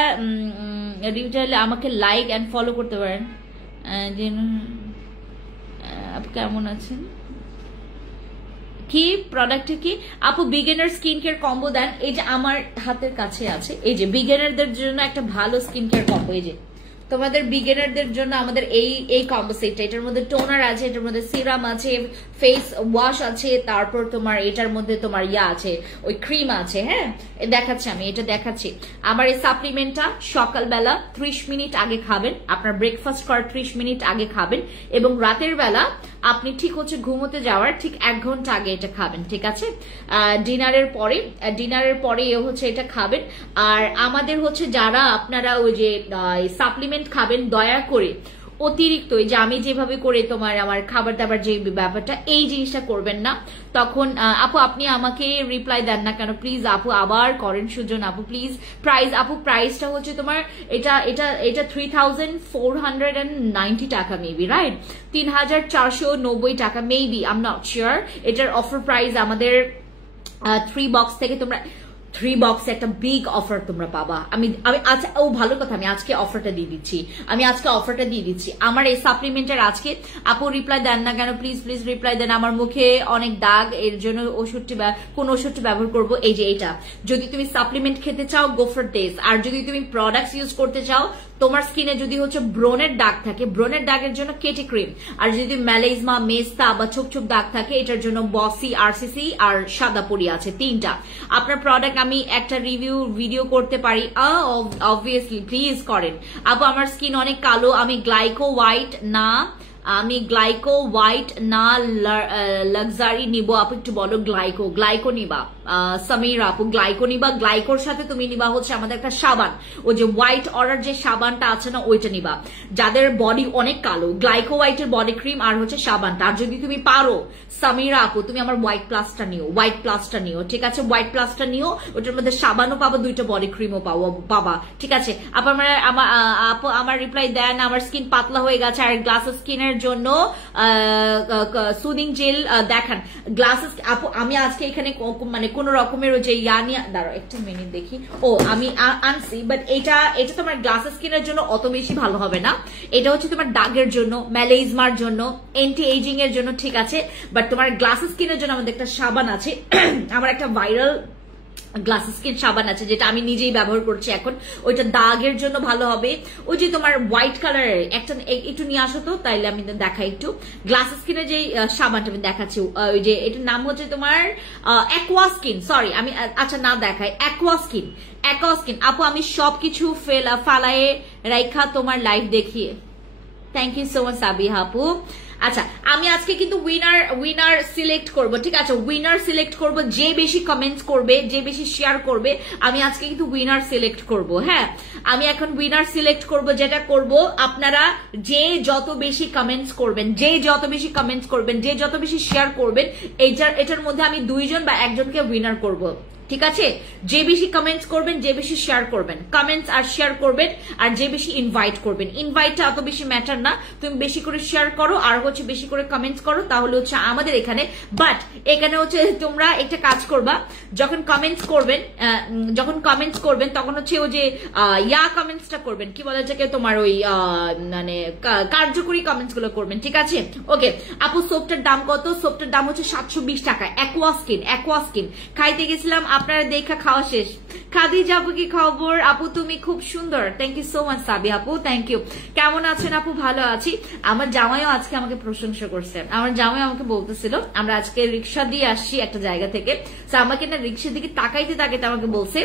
আমাকে লাইক এন্ড ফলো করতে পারেন। আপনি কেমন আছেন? কি প্রোডাক্টে কি আপু বিগিনার স্কিন কেয়ার কম্বো দেন? এই যে আমার হাতের কাছে আছে, এই যে বিগিনারদের জন্য একটা ভালো স্কিন কেয়ার কম্বো, এই যে তোমাদের বিগিনারদের জন্য আমাদের এই কম্বো সেটটা। এটার মধ্যে টোনার আছে, এটার মধ্যে সিরাম আছে, ফেস ওয়াশ আছে, তারপর তোমার এটার মধ্যে তোমার আছে ওই ক্রিম আছে। হ্যাঁ, দেখাচ্ছি আমি, এটা দেখাচ্ছি। আমার এই সাপ্লিমেন্টটা সকালবেলা 30 মিনিট আগে খাবেন, আপনার ব্রেকফাস্ট করার 30 মিনিট আগে খাবেন, এবং রাতের বেলা আপনি ঠিক হচ্ছে ঘুমোতে যাওয়ার ঠিক 1 ঘন্টা আগে এটা খাবেন, ঠিক আছে? ডিনারের পরে হচ্ছে এটা খাবেন। আর আমাদের হচ্ছে যারা আপনারা ওই যে সাপ্লিমেন্ট খাবেন, দয়া করে অতিরিক্ত এই যে আমি যেভাবে করে তোমার আমার খাবার দাবার যে ব্যাপারটা, এই জিনিসটা করবেন না। তখন আপু আপনি আমাকে রিপ্লাই দেন না কেন প্লিজ? আপু আবার করেন সুজন আপু প্লিজ। প্রাইসটা হচ্ছে তোমার এটা 3490 টাকা মেবি, রাইট? 3490 টাকা maybe, I am not sure. এটার অফার প্রাইস আমাদের 3 বক্স থেকে তোমরা 3 বক্সে একটা বিগ অফার তোমরা পাবা। আমি আচ্ছা, ভালো কথা, আমি আজকে অফারটা দিয়ে দিচ্ছি। আমার এই সাপ্লিমেন্টের আজকে আপু রিপ্লাই দেন না কেন প্লিজ রিপ্লাই দেন। আমার মুখে অনেক দাগ, এর জন্য কোন ওষুধটি ব্যবহার করব? এই যে এটা। যদি তুমি সাপ্লিমেন্ট খেতে চাও গো ফর দিস। আর যদি তুমি প্রোডাক্টস ইউজ করতে চাও, তোমার স্কিনে যদি হচ্ছে ব্রনের দাগ থাকে, ব্রনের দাগের জন্য কেটি ক্রিম। আর যদি ম্যালেজমা, মেস্তা বা ছোপ দাগ থাকে, এটার জন্য বসি, আরসিসি আর সাদা পরি আছে, 3টা। আপনার প্রোডাক্ট আমি একটা ভিডিও করতে পারি, অবভিয়াসলি প্লিজ করেন। আপু আমার স্কিন অনেক কালো, আমি গ্লাইকো হোয়াইট না লাক্সারি নিবো? আপু একটু বলো। গ্লাইকো নিবা সামিরা আপু, গ্লাইকো নিবা। গ্লাইকোর সাথে তুমি নিবা হচ্ছে আমাদের একটা সাবান, ওই যে হোয়াইট অর্ডার যে সাবানটা আছে না, ওইটা নিবা। যাদের বডি অনেক কালো, গ্লাইকো হোয়াইটের বডি ক্রিম আর হচ্ছে সাবানটা। আর যদি তুমি পারো সামিরা আপু, তুমি আমার হোয়াইট প্লাসটা নিও, ঠিক আছে? হোয়াইট প্লাসটা নিও, ওটার মধ্যে সাবানও পাবো, 2টা বডি ক্রিমও পাবা, ঠিক আছে? আপু আমার রিপ্লাই দেন। আমার স্কিন পাতলা হয়ে গেছে, আর গ্লাসেস স্কিনের জন্য সুদিং জেল দেখান। গ্লাসেস আপু আমি আজকে এখানে মানে কোন রকমের ওই যে দাঁড়াও একটা মিনিট দেখি। আমি আনছি, বাট এটা তোমার গ্লাসেস স্কিনের জন্য অত বেশি ভালো হবে না। এটা হচ্ছে তোমার দাগের জন্য, ম্যালেজমার জন্য, এন্টি এজিং এর জন্য, ঠিক আছে? বাট তোমার গ্লাসেস স্কিনের জন্য আমাদের একটা সাবান আছে, আমার একটা ভাইরাল গ্লাস স্কিন সাবান আছে, যেটা আমি নিজেই ব্যবহার করছি এখন। ওইটা দাগের জন্য ভালো হবে। ওই যে তোমার হোয়াইট কালারের একটা একটু নিয়ে আসো তো, তাইলে আমি দেখাই একটু। গ্লাস স্কিনের যে সাবানটা আমি দেখাচ্ছি, ওই যে এটার নাম হচ্ছে তোমার অ্যাকোয়া স্কিন। সরি আমি আচ্ছা না দেখাই, অ্যাকোয়া স্কিন। আপু আমি সবকিছু ফালায়ে রাইখা তোমার লাইভ দেখিয়ে। Thank you so much Sabiha আপু। আচ্ছা, আমি আজকে কিন্তু উইনার সিলেক্ট করব, ঠিক আছে? উইনার সিলেক্ট করব, যে বেশি কমেন্টস করবে, যে বেশি শেয়ার করবে, আমি আজকে কিন্তু উইনার সিলেক্ট করব। হ্যাঁ, আমি এখন উইনার সিলেক্ট করব। যেটা করব, আপনারা যে যত বেশি কমেন্টস করবেন, যে যত বেশি শেয়ার করবেন, এটার মধ্যে আমি 2জন বা 1জনকে উইনার করব। ঠিক আছে? যে বেশি কমেন্টস করবেন, যে বেশি শেয়ার করবেন, কমেন্টস আর শেয়ার করবেন, আর যে বেশি ইনভাইট করবেন। ইনভাইটটা অত বেশি ম্যাটার না, তুমি বেশি করে শেয়ার করো আর হচ্ছে বেশি করে কমেন্টস করো, তাহলে হচ্ছে আমাদের এখানে। বাট এখানে হচ্ছে তোমরা একটা কাজ করবা, যখন কমেন্টস করবেন তখন হচ্ছে ওই যে কমেন্টসটা করবেন, কি বলে যেটাকে, তোমার ওই মানে কার্যকরী কমেন্টস গুলো করবেন, ঠিক আছে? ওকে আপু, সোপটার দাম কত? সোপটার দাম হচ্ছে 720 টাকা। অ্যাকোয়া স্কিন খাইতে গেছিলাম, আপনারা দেখা খাওয়া শেষ। খাদিজা আপু কি খবর? আপু তুমি খুব সুন্দর, থ্যাংক ইউ সো মাচ সাবি আপু, থ্যাংক ইউ। কেমন আছেন আপু? ভালো আছি। আমার জামাইও আজকে আমাকে প্রশংসা করছে। আমার জামাই আমাকে বলতেছিল, আমরা আজকে রিক্সা দিয়ে আসছি একটা জায়গা থেকে, আমাকে না রিক্সার দিকে তাকাইতে তাকাইতে আমাকে বলছে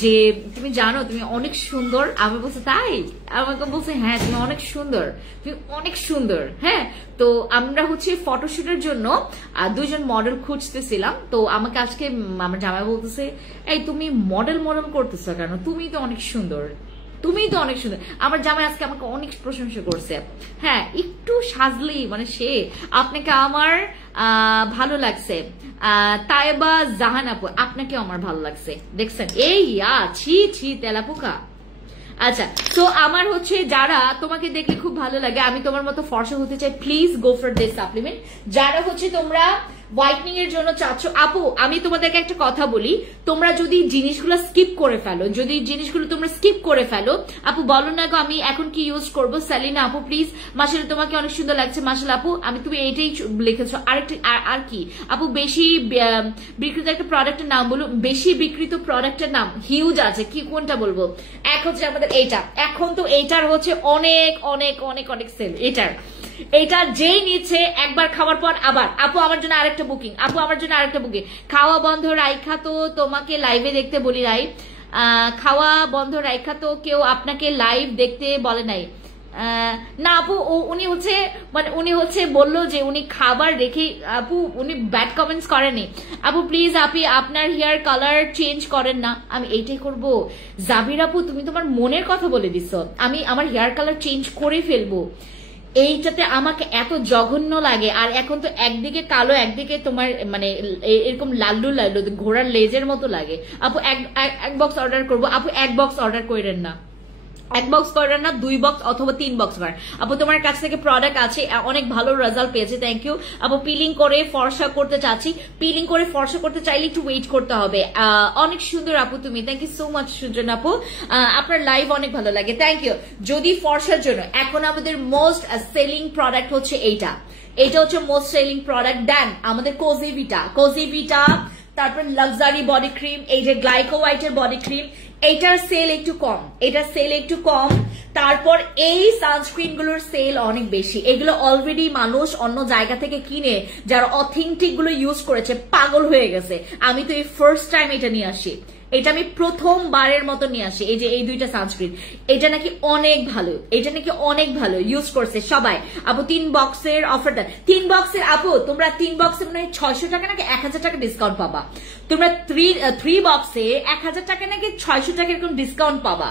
যে তুমি জানো তুমি অনেক সুন্দর। আমি বলছি তাই? আমাকে বলছে হ্যাঁ তুমি অনেক সুন্দর, তুমি অনেক সুন্দর। হ্যাঁ, তো আমরা হচ্ছে ফটোশুটের জন্য দুইজন মডেল খুঁজতেছিলাম, তো আমাকে আজকে আমার জামাই বলতেছে, এই তুমি মডেল করতেছো কেন? তুমি তো অনেক সুন্দর, তুমি তো অনেক সুন্দর। আমার জামাই আজকে আমাকে অনেক প্রশংসা করছে। হ্যাঁ, একটু সাজলেই মানে সে, আপনাকে আমার ভালো লাগছে। তাইবা জাহান আপু, আপনাকেও আমার ভালো লাগছে। দেখছেন, এই ছি তেলাপোকা। আচ্ছা, তো আমার হচ্ছে যারা তোমাকে দেখলে খুব ভালো লাগে, আমি তোমার মতো ফর্সা হতে চাই, please go for this supplement. যারা হচ্ছে তোমরা হোয়াইটনিং এর জন্য চাচ্ছ, আপু আমি তোমাদেরকে একটা কথা বলি, তোমরা যদি জিনিসগুলো স্কিপ করে ফেলো, আপু বলো না গো আমি এখন কি ইউজ করবো। সেলিনা আপু প্লিজ, মাশাআল্লাহ তোমাকে অনেক সুন্দর লাগছে, মাশাআল্লাহ আপু। তুমি এইটাই লিখেছো। আরেকটা আর কি আপু, বেশি বিক্রিত একটা প্রোডাক্টের নাম বলো। বেশি বিক্রিত প্রোডাক্টের নাম হিউজ আছে, কি কোনটা বলবো? এক হচ্ছে আমাদের এইটা, এখন তো এইটার হচ্ছে অনেক অনেক অনেক অনেক সেল। এটা যেই নিচ্ছে একবার খাওয়ার পর আবার, আপু আমার জন্য আরেকটা বুকিং, আপু আমার জন্য আরেকটা বুকিং। খাওয়া বন্ধ রাইখা তো তোমাকে লাইভে দেখতে বলি নাই, খাওয়া বন্ধ রাইখা তো কেউ আপনাকে লাইভ দেখতে বলে নাই। না আপু, উনি হচ্ছে বললো যে উনি খাবার রেখে, আপু উনি ব্যাড কমেন্টস করেনি। আপু প্লিজ আপনি আপনার হেয়ার কালার চেঞ্জ করেন না। আমি এইটাই করবো? জাবির আপু তুমি তোমার মনের কথা বলে দিচ্ছ, আমি আমার হেয়ার কালার চেঞ্জ করে ফেলবো? এইটাতে আমাকে এত জঘন্য লাগে। আর এখন তো একদিকে কালো, একদিকে তোমার মানে এরকম লাল্লু ঘোড়ার লেজের মতো লাগে। আপু এক বক্স অর্ডার করবো। আপু এক বক্স অর্ডার করেন না, 1 বক্স করেন না, 2 বক্স অথবা 3 বক্স করেন। আপু তোমার কাছ থেকে প্রোডাক্ট আছে, অনেক ভালো রেজাল্ট পেয়েছে, থ্যাংক ইউ আপু। পিলিং করে ফর্সা করতে চাচ্ছি, পিলিং করে ফর্সা করতে চাইলে একটু ওয়েট করতে হবে। অনেক সুন্দর আপু তুমি, thank you so much Sujon আপু, আপনার লাইভ অনেক ভালো লাগে, থ্যাংক ইউ। যদি ফর্সার জন্য এখন আমাদের মোস্ট সেলিং প্রোডাক্ট হচ্ছে এইটা হচ্ছে মোস্ট সেলিং প্রোডাক্ট। দেন আমাদের কোজিভিটা, তারপর লাক্সারি বডি ক্রিম, এই যে গ্লাইকো হোয়াইটের বডি ক্রিম, এইটার সেল একটু কম। তারপর এই সানস্ক্রিন গুলোর সেল অনেক বেশি। এগুলো অলরেডি মানুষ অন্য জায়গা থেকে কিনে যারা অথেন্টিক গুলো ইউজ করেছে পাগল হয়ে গেছে। আমি তো এই ফার্স্ট টাইম এটা নিয়ে আসি, এটা আমি প্রথমবারের মতো নিয়ে আসি। এই যে এই দুইটা সানস্ক্রিন, এটা নাকি অনেক ভালো ইউজ করছে সবাই। আপু 3 বক্সের অফার দেন। 3 বক্সের আপু তোমরা 3 বক্সে মনে হয় 600 টাকা নাকি 1000 টাকা ডিসকাউন্ট পাবা। তোমরা 3 বক্সে 1000 টাকা নাকি 600 টাকা এরকম ডিসকাউন্ট পাবা।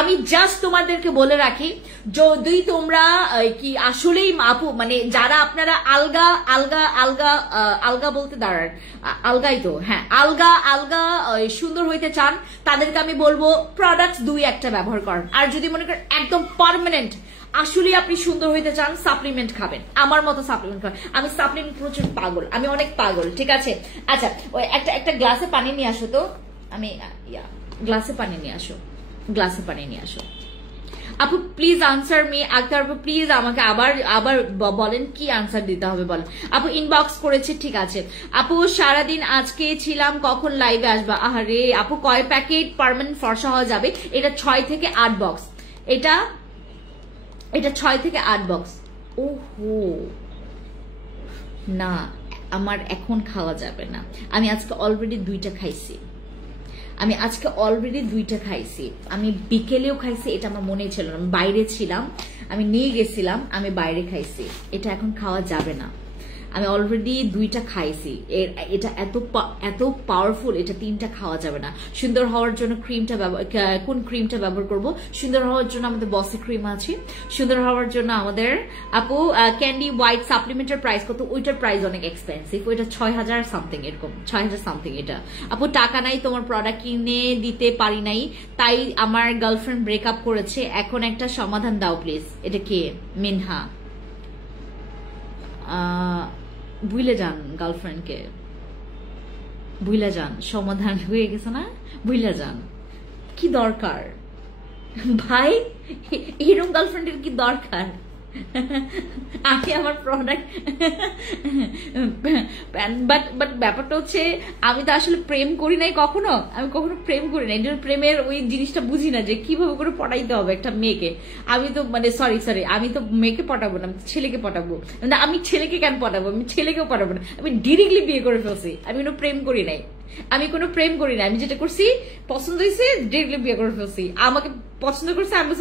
আমি জাস্ট তোমাদেরকে বলে রাখি, যদি তোমরা কি আসলেই আপু মানে যারা আপনারা আলগা বলতে দাঁড়ান, আলগাই তো, হ্যাঁ আলগা সুন্দর হইতে চান, তাদেরকে আমি বলবো প্রোডাক্ট 2-1টা ব্যবহার করেন। আর যদি মনে করেন একদম পার্মানেন্ট আসলে আপনি সুন্দর হইতে চান, সাপ্লিমেন্ট খাবেন, আমার মতো সাপ্লিমেন্ট খাবেন। আমি সাপ্লিমেন্ট প্রচুর পাগল, আমি অনেক পাগল, ঠিক আছে? আচ্ছা ওই একটা গ্লাসে পানি নিয়ে আসো তো, আমি গ্লাসে পানি নিয়ে আসো। আপু প্লিজ আনসার মি। আক্তার আপু প্লিজ আমাকে আবার বলেন কি আনসার দিতে হবে বলেন। আপু ইনবক্স করেছে, ঠিক আছে। আপু সারাদিন আজকে ছিলাম, কখন লাইভে আসবা? আহারে আপু কয় প্যাকেট পার্মানেন্ট ফর্সা হওয়া যাবে? এটা 6 থেকে 8 বক্স, এটা 6 থেকে 8 বক্স। ওহো না, আমার এখন খাওয়া যাবে না। আমি আজকে অলরেডি 2টা খাইছি, আমি বিকেলেও খাইছি, এটা আমার মনে ছিল না, বাইরে ছিলাম, আমি নিয়ে গেছিলাম, আমি বাইরে খাইছি, এটা এখন খাওয়া যাবে না। আমি অলরেডি 2টা খাইছি। এটা এত পাওয়ারফুল, এটা 3টা খাওয়া যাবে না। সুন্দর হওয়ার জন্য কোন ক্রিমটা ব্যবহার করব? সুন্দর হওয়ার জন্য আমাদের বসি ক্রিম আছে। সুন্দর হওয়ার জন্য আমাদের আপু ক্যান্ডি হোয়াইট সাপ্লিমেন্টের প্রাইস কত? ওইটার প্রাইস অনেক এক্সপেন্সিভ, ওইটা 6000 সামথিং, এরকম 6000 সামথিং। এটা আপু টাকা নাই, তোমার প্রোডাক্ট কিনে দিতে পারি নাই, তাই আমার গার্লফ্রেন্ড ব্রেকআপ করেছে, এখন একটা সমাধান দাও প্লিজ। এটা কে? মিনহা। ভুলে যান গার্লফ্রেন্ডকে, ভুলে যান, সমাধান হয়ে গেছে না, ভুলে যান। কি দরকার ভাই এরকম গার্লফ্রেন্ডের? কি দরকার? আমি আমার প্রোডাক্ট বাট ব্যাপারটা হচ্ছে আমি তো আসলে প্রেম করি নাই কখনো, আমি কখনো প্রেম করি নাই, প্রেমের ওই জিনিসটা বুঝি না যে কিভাবে করে পটাইতে হবে একটা মেয়েকে। আমি তো মানে সরি আমি তো মেয়েকে পটাবো না, ছেলেকে পটাবো না। আমি ছেলেকে কেন পটাবো? আমি ছেলেকেও পটাবো না, আমি ডিরেক্টলি বিয়ে করে ফেলছি। আমি কোনো প্রেম করি নাই, আমি কোনো প্রেম করি না। আমি যেটা করছি পছন্দ হয়েছে, ডিরেক্টলি বিয়ে করে ফেলছি। আমাকে পছন্দ করছে, আমি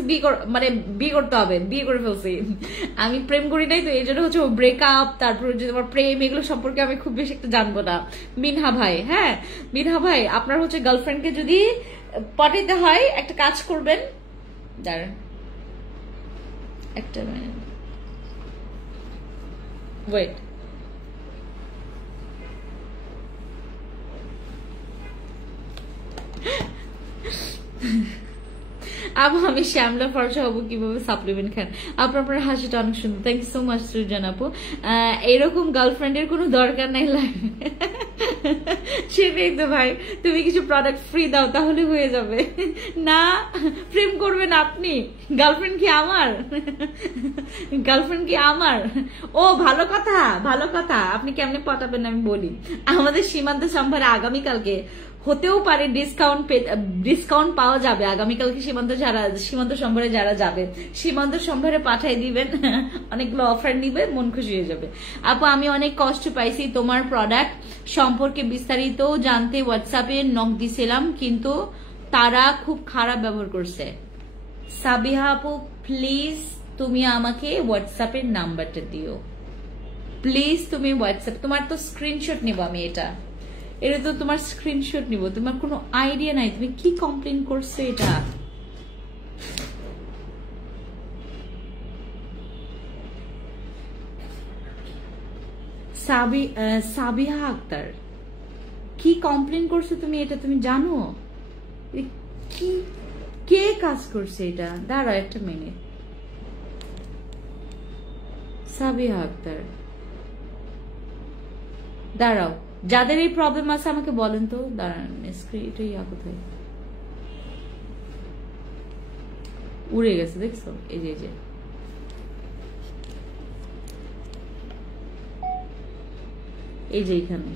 মানে বিয়ে করতে হবে, বিয়ে করে ফেলছি। আমি প্রেম করি নাই, তো এই জন্য হচ্ছে ব্রেকআপ, তারপর হচ্ছে তোমার প্রেম, এগুলো সম্পর্কে আমি খুব বেশি একটা জানবো না। মিনহা ভাই, হ্যাঁ মিনহা ভাই, আপনার হচ্ছে গার্লফ্রেন্ডকে যদি পটাইতে হয় একটা কাজ করবেন, দাঁড়ান একটা মিনিট, ওয়েট। আপু আমি শ্যামলা ফর্সা হবো কিভাবে? সাপ্লিমেন্ট খান। আপনার হাসিটা অনেক সুন্দর, থ্যাংক ইউ সো মাচ সৃজন আপু। এরকম গার্লফ্রেন্ডের কোনো দরকার নাই লাইফে। সেটাই তো ভাই, তুমি কিছু প্রোডাক্ট ফ্রি দাও তাহলে হয়ে যাবে। না প্রেম করবেন আপনি? গার্লফ্রেন্ড কি আমার? গার্লফ্রেন্ড কি আমার? ও ভালো কথা, ভালো কথা। আপনি কেমনে পটাবেন আমি বলি। আমাদের সীমান্ত সম্ভারে আগামীকালকে হতেও পারে ডিসকাউন্ট পাওয়া যাবে আগামীকালকে। সীমান্ত সম্ভারে যারা যাবে, সীমান্ত সম্ভারে পাঠাই দিবেন, অনেকগুলো অফার নিবে, মন খুশি হয়ে যাবে। আপু আমি অনেক কষ্ট পাইছি তোমার প্রোডাক্ট সম্পর্কে বিস্তারিত জানতে হোয়াটসঅ্যাপে নক দিছিলাম, কিন্তু তারা খুব খারাপ ব্যবহার করছে। সাবিহা আপু প্লিজ তুমি আমাকে হোয়াটসঅ্যাপের নাম্বারটা দিও প্লিজ। তুমি হোয়াটসঅ্যাপ, তোমার তো স্ক্রিনশট নিব আমি, এটা তো তোমার স্ক্রিনশট নিব। তোমার কোনো আইডিয়া নাই তুমি কি কমপ্লেন করছো। এটা সাবিহা আক্তার, কি কমপ্লেন করছো তুমি? এটা তুমি জানো কি? কে কাজ করছে এটা? দাঁড়াও একটা মিনিট। সাবিহা আক্তার, দাঁড়াও, যাদের এই প্রবলেম আছে আমাকে বলেন তো। দাঁড়ান, স্ক্রিনটা ইয়া কোথায় উড়ে গেছে দেখছো? এই যে এখানে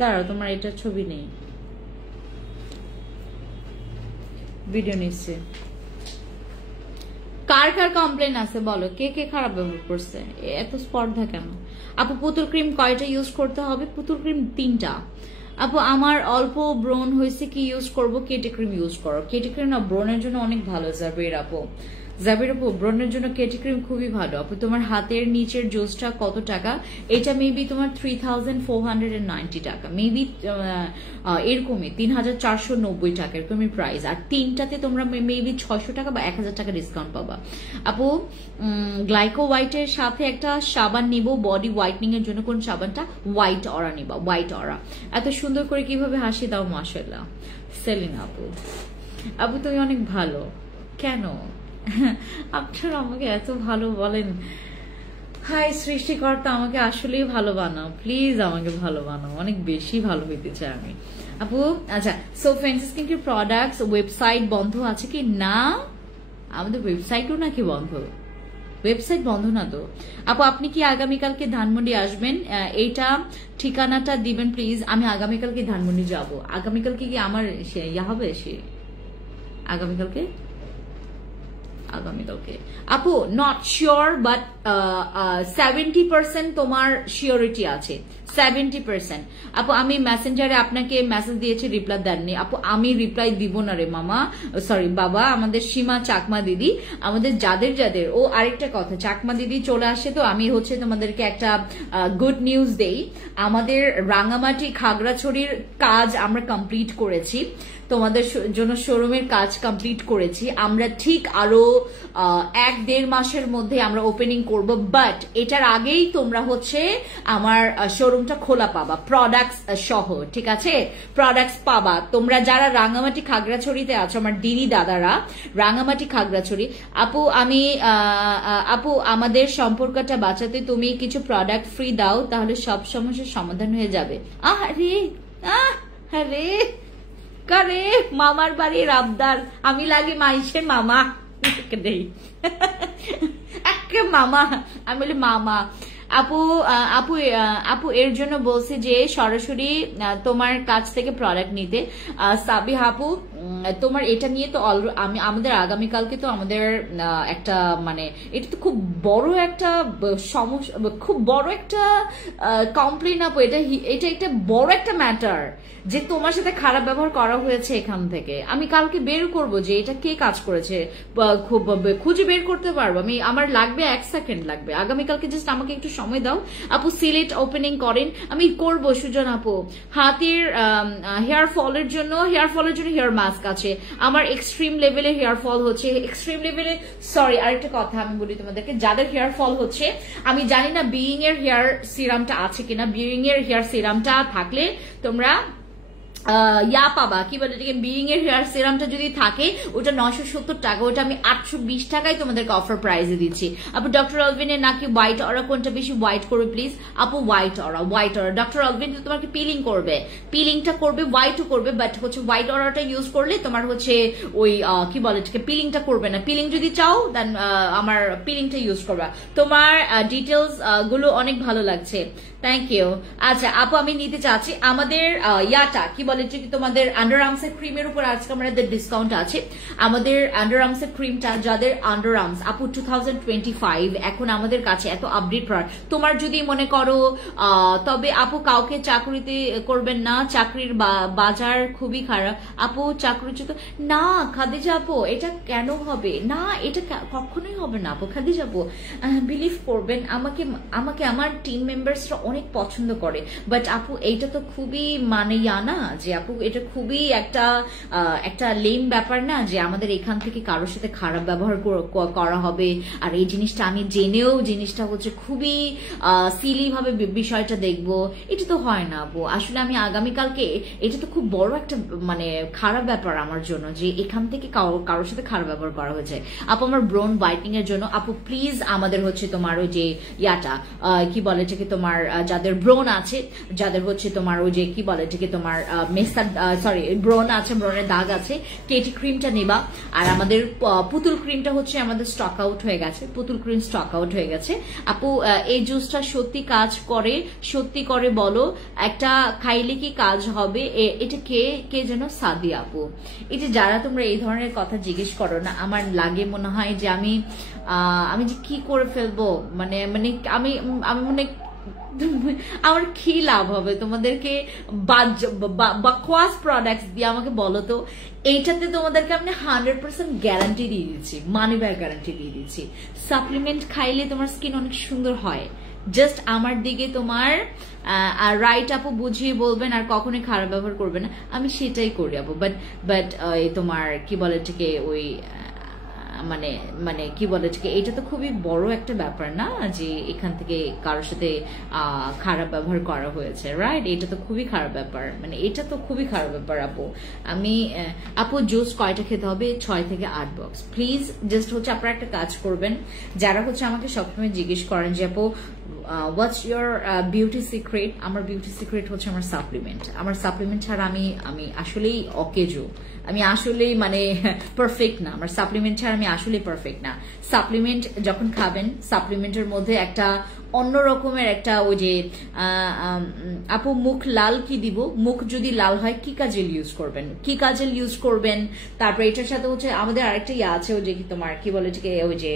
দাঁড়াও, তোমার এটা ছবি নেই, ভিডিও নিচ্ছে। কার কার কমপ্লেন আছে বলো, কে কে খারাপ ব্যবহার করছে? এত স্পর্ধা কেন? আপু পুতুল ক্রিম কয়টা ইউজ করতে হবে? পুতুল ক্রিম 3টা। আপু আমার অল্প ব্রণ হয়েছে, কি ইউজ করব? কেটি ক্রিম ইউজ করো। কেটি ক্রিম না ব্রণের জন্য অনেক ভালো। জাবির আপু ব্রণের জন্য কেটি ক্রিম খুবই ভালো। আপু তোমার হাতের নিচের জোসটা কত টাকা? এটা মেবি তোমার 3490 টাকা, মেবি এরকমই 3490 টাকা এরকমই প্রাইস। আর 3টাতে তোমরা মেবি 600 টাকা বা 1000 টাকা ডিসকাউন্ট পাবা। আপু গ্লাইকো হোয়াইটের সাথে একটা সাবান নিব বডি হোয়াইটনিং এর জন্য। কোন সাবানটা? হোয়াইট অরা নিবা, হোয়াইট অরা। এত সুন্দর করে কিভাবে হাসি দাও, মাশাআল্লাহ। সেলিনা আপু তুমি অনেক ভালো। কেন আপনারা আমাকে এত ভালো বলেন? হাই সৃষ্টিকর্তা আমাকে আসলেই ভালো বানাও, প্লিজ আমাকে ভালো বানাও, অনেক বেশি ভালো হইতে চাই আমি। আপু আচ্ছা, so fancy skincare products website বন্ধ আছে কি? না, আমাদের ওয়েবসাইটও নাকি বন্ধ? ওয়েবসাইট বন্ধ না তো। আপু আপনি কি আগামীকালকে ধানমন্ডি আসবেন? এইটা ঠিকানাটা দিবেন প্লিজ। আমি আগামীকালকে ধানমন্ডি যাব। আগামীকালকে কি আমার ইয়া হবে? আগামীকালকে আপু নট শিওর, বাট 70% তোমার শিওরিটি আছে। 70%। আপু আমি মেসেঞ্জারে আপনাকে মেসেজ দিয়েছি, রিপ্লাই দেননি আপু। আমি রিপ্লাই দিব না রে মামা, সরি বাবা। আমাদের সীমা চাকমা দিদি, আমাদের যাদের যাদের ও আরেকটা কথা, চাকমা দিদি চলে আসে তো আমি হচ্ছে তোমাদেরকে একটা গুড নিউজ দেই। আমাদের রাঙামাটি খাগড়াছড়ির কাজ আমরা কমপ্লিট করেছি, তোমাদের জন্য শোরুমের কাজ কমপ্লিট করেছি আমরা। ঠিক আরো 1-1.5 মাসের মধ্যে আমরা ওপেনিং করব, বাট এটার আগেই তোমরা হচ্ছে আমার শোরুমটা খোলা পাবা, প্রোডাক্টস সহ, ঠিক আছে? প্রোডাক্টস পাবা তোমরা যারা রাঙামাটি খাগড়াছড়িতে আছো, আমার দিদি দাদারা রাঙামাটি খাগড়াছড়ি। আপু আমি আপু আমাদের সম্পর্কটা বাঁচাতে তুমি কিছু প্রোডাক্ট ফ্রি দাও, তাহলে সব সমস্যার সমাধান হয়ে যাবে। আরে করে মামার বাড়ির আবদার, আমি লাগি মাইশের মামা দেই মামা, আমি বলি মামা। আপু আপু আপু এর জন্য বলছি যে সরাসরি তোমার কাছ থেকে প্রোডাক্ট নিতে। সাবিহ আপু তোমার এটা নিয়ে তো আমি আমাদের আগামীকালকে তো আমাদের একটা মানে এটা তো খুব বড় একটা সমস্যা, খুব বড় একটা কমপ্লেন আপু। এটা একটা বড় একটা ম্যাটার যে তোমার সাথে খারাপ ব্যবহার করা হয়েছে এখান থেকে। আমি কালকে বের করব যে এটা কে কাজ করেছে, খুব খুঁজে বের করতে পারবো আমি। আমার লাগবে 1 সেকেন্ড লাগবে, আগামীকালকে জাস্ট আমাকে একটু সময় দাও আপু। সিলেট ওপেনিং করেন, আমি করব সুজন আপু। হাতের হেয়ার ফলের জন্য হেয়ার মাস্ক আছে আমার। এক্সট্রিম লেভেলে হেয়ার ফল হচ্ছে, এক্সট্রিম লেভেলে সরি আরেকটা কথা আমি বলি তোমাদেরকে, যাদের হেয়ার ফল হচ্ছে, আমি জানি না বিইং এর হেয়ার সিরামটা আছে কিনা। বিইং এর হেয়ার সিরামটা থাকলে তোমরা ইয়া পাবা, কি বলে এটাকে, বিইং এর হেয়ার সিরামটা যদি থাকে ওটা 970 টাকা, ওটা আমি 820 টাকায় তোমাদেরকে অফার প্রাইসে দিচ্ছি আপু। ডক্টর অলভিনের নাকি হোয়াইট অরা, কোনটা বেশি হোয়াইট করবে প্লিজ আপু? হোয়াইট অরা। ডক্টর অলভিন তোমাকে পিলিং করবে, পিলিংটা করবে, হোয়াইটও করবে, বাট হচ্ছে হোয়াইট অরাটা ইউজ করলে তোমার হচ্ছে ওই কি বলে এটাকে, পিলিংটা করবে না। পিলিং যদি চাও দেন আমার পিলিংটা ইউজ করবা। তোমার ডিটেলস গুলো অনেক ভালো লাগছে, থ্যাংক ইউ। আচ্ছা আপু আমি নিতে চাচ্ছি আমাদের ইয়াটা কি বলে যে তোমাদের আন্ডার আর্মস এর ক্রিমের উপর আজকে আমাদের ডিসকাউন্ট আছে। আমাদের আন্ডার আর্মস এর ক্রিমটা, যাদের আন্ডার আর্মস আপু 2025 এখন আমাদের কাছে এত আপডেট প্রোডাক্ট। তোমার যদি মনে করো তবে আপু কাউকে চাকরিতে করবেন না, চাকরির বাজার খুবই খারাপ আপু। চাকরি না খাদিজা আপু, এটা কেন হবে না, এটা কখনোই হবে না আপু। খাদিজা আপু বিলিভ করবেন আমাকে, আমার টিম মেম্বার্সরা অনেক পছন্দ করে, বাট আপু এইটা তো খুবই মানে না যে আপু এটা খুবই একটা লেম ব্যাপার না যে আমাদের এখান থেকে কারোর সাথে খারাপ ব্যবহার করা হবে। আর এই জিনিসটা আমি জেনেও জিনিসটা হচ্ছে খুবই সিলি ভাবে বিষয়টা দেখবো, এটা তো হয় না আপু। আসলে আমি আগামীকালকে এটা তো খুব বড় একটা মানে খারাপ ব্যাপার আমার জন্য যে এখান থেকে কারোর সাথে খারাপ ব্যবহার করা হয়েছে আপু। আমার ব্রোন হোয়াইটনিং এর জন্য আপু প্লিজ আমাদের হচ্ছে তোমার ওই যে ইয়াটা কি বলে এটাকে, তোমার যাদের ব্রোন আছে, যাদের হচ্ছে তোমার ওই যে কি বলে এটাকে, তোমার ব্রোন আছে, ব্রোনের দাগ আছে, কেটি ক্রিমটা নেবা। আর আমাদের পুতুল ক্রিমটা হচ্ছে আমাদের স্টক আউট হয়ে গেছে, পুতুল ক্রিম স্টক আউট হয়ে গেছে আপু। এই জুসটা সত্যি কাজ করে, সত্যি করে বলো একটা খাইলে কি কাজ হবে? এটা কে যেন সাদিয়া আপু। এই যে যারা তোমরা এই ধরনের কথা জিজ্ঞেস করো না, আমার লাগে মনে হয় যে আমি যে কি করে ফেলবো, মানে আমি মনে আমার কি লাভ হবে তোমাদেরকে বাকওয়াস প্রোডাক্টস দিয়ে আমাকে বলো তো। এইটাতে তোমাদেরকে আমি 100% গ্যারান্টি দিয়ে দিচ্ছি, মানি ব্যাক গ্যারান্টি দিয়ে দিচ্ছি। সাপ্লিমেন্ট খাইলে তোমার স্কিন অনেক সুন্দর হয়, জাস্ট আমার দিকে তোমার রাইট আপু বুঝিয়ে বলবেন আর কখনোই খারাপ ব্যবহার করবে না, আমি সেটাই করি আপু। বাট তোমার কি বলে এটাকে ওই মানে কি বলে এটা তো খুবই বড় একটা ব্যাপার না যে এখান থেকে কারোর সাথে খারাপ ব্যবহার করা হয়েছে, রাইট? এটা তো খুবই খারাপ ব্যাপার, মানে এটা তো খুবই খারাপ ব্যাপার আপু। আপু জুস কয়টা খেতে হবে? 6 থেকে 8 বক্স প্লিজ। জাস্ট হচ্ছে আপনারা একটা কাজ করবেন, যারা হচ্ছে আমাকে সবসময় জিজ্ঞেস করেন যে আপু হোয়াটস ইয়োর বিউটি সিক্রেট, আমার বিউটি সিক্রেট হচ্ছে আমার সাপ্লিমেন্ট। আমার সাপ্লিমেন্ট ছাড়া আমি আসলেই অকেজো, আমি আসলেই মানে পারফেক্ট না। আমার সাপ্লিমেন্ট ছাড়া আমি আসলেই পারফেক্ট না। সাপ্লিমেন্ট যখন খাবেন, সাপ্লিমেন্টের মধ্যে একটা অন্য রকমের একটা ওই যে আপু মুখ লাল কি দিব, মুখ যদি লাল হয় কি কাজেল ইউজ করবেন, কি কাজেল ইউজ করবেন। তারপরে এটার সাথে হচ্ছে আমাদের আরেকটা ইয়ে আছে ওই যে কি তোমার কি বলে ওই যে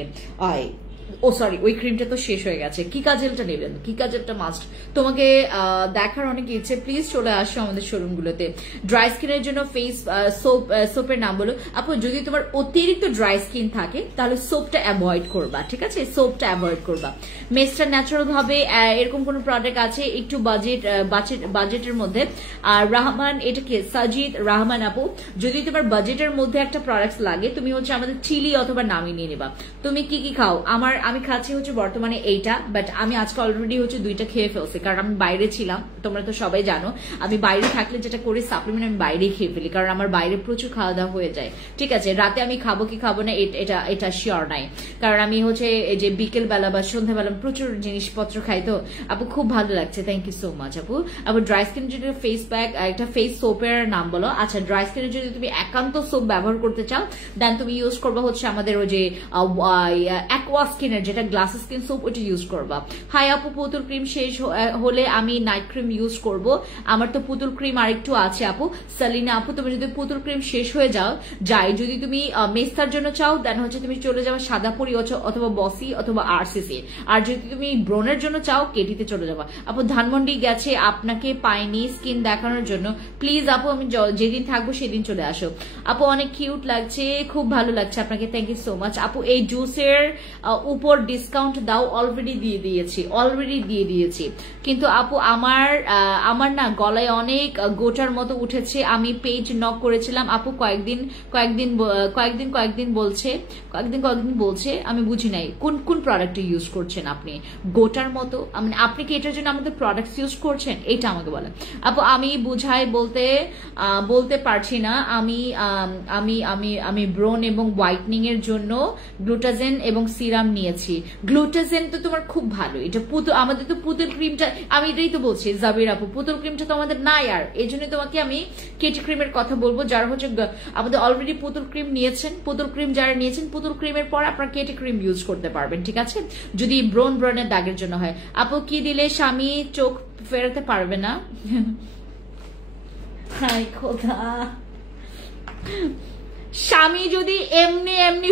ও সরি, ওই ক্রিমটা তো শেষ হয়ে গেছে। কি কাজেলটা নেবেন, কি কাজেলটা মাস্ট। তোমাকে দেখার অনেক ইচ্ছে, প্লিজ চলে আসো আমাদের শোরুমগুলোতে। ড্রাই স্কিনের জন্য ফেস সোপের নাম বলো আপু। যদি তোমার অতিরিক্ত ড্রাই স্কিন থাকে তাহলে সোপটা অ্যাভয়েড করবা, ঠিক আছে, সোপটা অ্যাভয়েড করবা। মেস্টার ন্যাচারাল ভাবে এরকম কোন প্রোডাক্ট আছে একটু বাজেটের মধ্যে? আর রাহমান, এটা কি সাজিদ রাহমান আপু, যদি তোমার বাজেটের মধ্যে একটা প্রোডাক্ট লাগে তুমি হচ্ছে আমাদের চিলি অথবা নামি নিয়ে নেবা। তুমি কি কি খাও? আমি খাচ্ছি হচ্ছে বর্তমানে এইটা, বাট আমি আজকে অলরেডি হচ্ছে 2টা খেয়ে ফেলছি, কারণ আমি বাইরে ছিলাম। তোমরা তো সবাই জানো আমি বাইরে থাকলে যেটা করি সাপ্লিমেন্ট আমি বাইরেই খেয়ে ফেলি, কারণ আমার বাইরে প্রচুর খাওয়া দাওয়া হয়ে যায়, ঠিক আছে। রাতে আমি খাবো কি খাবো না এটা শিওর নাই, কারণ আমি হচ্ছে এই যে বিকেল বেলা বা সন্ধ্যাবেলা প্রচুর জিনিসপত্র খাই। তো আপু খুব ভালো লাগছে, থ্যাংক ইউ সো মাচ আপু। আপু ড্রাই স্কিনের জন্য ফেস প্যাক, একটা ফেস সোপের নাম বলো। আচ্ছা, ড্রাই স্কিনের যদি তুমি একান্ত সোপ ব্যবহার করতে চাও দেন তুমি ইউজ করবা হচ্ছে আমাদের ওই যে অ্যাকোয়া স্কিনের যেটা গ্লাস স্কিন সোপ, ওটা ইউজ করবা। হাই আপু, পুতুল ক্রিম শেষ হলে আমি নাইট ক্রিম ইউজ করব। আমার তো পুতুল ক্রিম আরেকটু আছে আপু। সালিনা আপু, তুমি যদি পুতুল ক্রিম শেষ হয়ে যায় যদি তুমি মেস্তার জন্য চাও দেন হচ্ছে তুমি চলে যাবে সাদাপুরি অথবা বসি অথবা আরসিসি। আর যদি তুমি ব্রনের জন্য চাও কেটিতে চলে যাবা। আপু ধানমন্ডি গেছে, আপনাকে পাইনি স্কিন দেখানোর জন্য, প্লিজ আপু আমি যেদিন থাকবো সেদিন চলে আসো। আপু অনেক কিউট লাগছে, খুব ভালো লাগছে আপনাকে, থ্যাংক ইউ সো মাচ আপু। এই জুসের উপর ডিসকাউন্ট দাও, অলরেডি দিয়ে দিয়েছি। কিন্তু আপু আমার না গলায় অনেক গোটার মতো উঠেছে, আমি পেজ নক করেছিলাম আপু, কয়েকদিন বলছে, আমি বুঝি নাই কোন প্রোডাক্ট ইউজ করছেন আপনি। গোটার মতো মানে আপনি কি এটার জন্য আমাদের প্রোডাক্ট ইউজ করছেন, এটা আমাকে বলেন আপু। আমি বুঝাই বলতে পারছি না। আমি ব্রোন এবং হোয়াইটনিং এর জন্য গ্লুটাজেন এবং সিরাম নিয়েছি। গ্লুটাজেন তো তোমার খুব ভালো, এটা আমাদের তো পুতুল ক্রিমটা, আমি এটাই তো বলছি জাবির আপু, পুতুল ক্রিমটা তো আমাদের নাই, আর এই জন্য তোমাকে আমি কেটি ক্রিমের কথা বলবো, যারা হচ্ছে আমাদের অলরেডি পুতুল ক্রিম নিয়েছেন। পুতুল ক্রিম যারা নিয়েছেন, পুতুল ক্রিমের পর আপনার কেটি ক্রিম ইউজ করতে পারবেন, ঠিক আছে, যদি ব্রনের দাগের জন্য হয়। আপু কি দিলে স্বামী চোখ ফেরাতে পারবে না? হাই খোদা, স্বামী যদি এমনি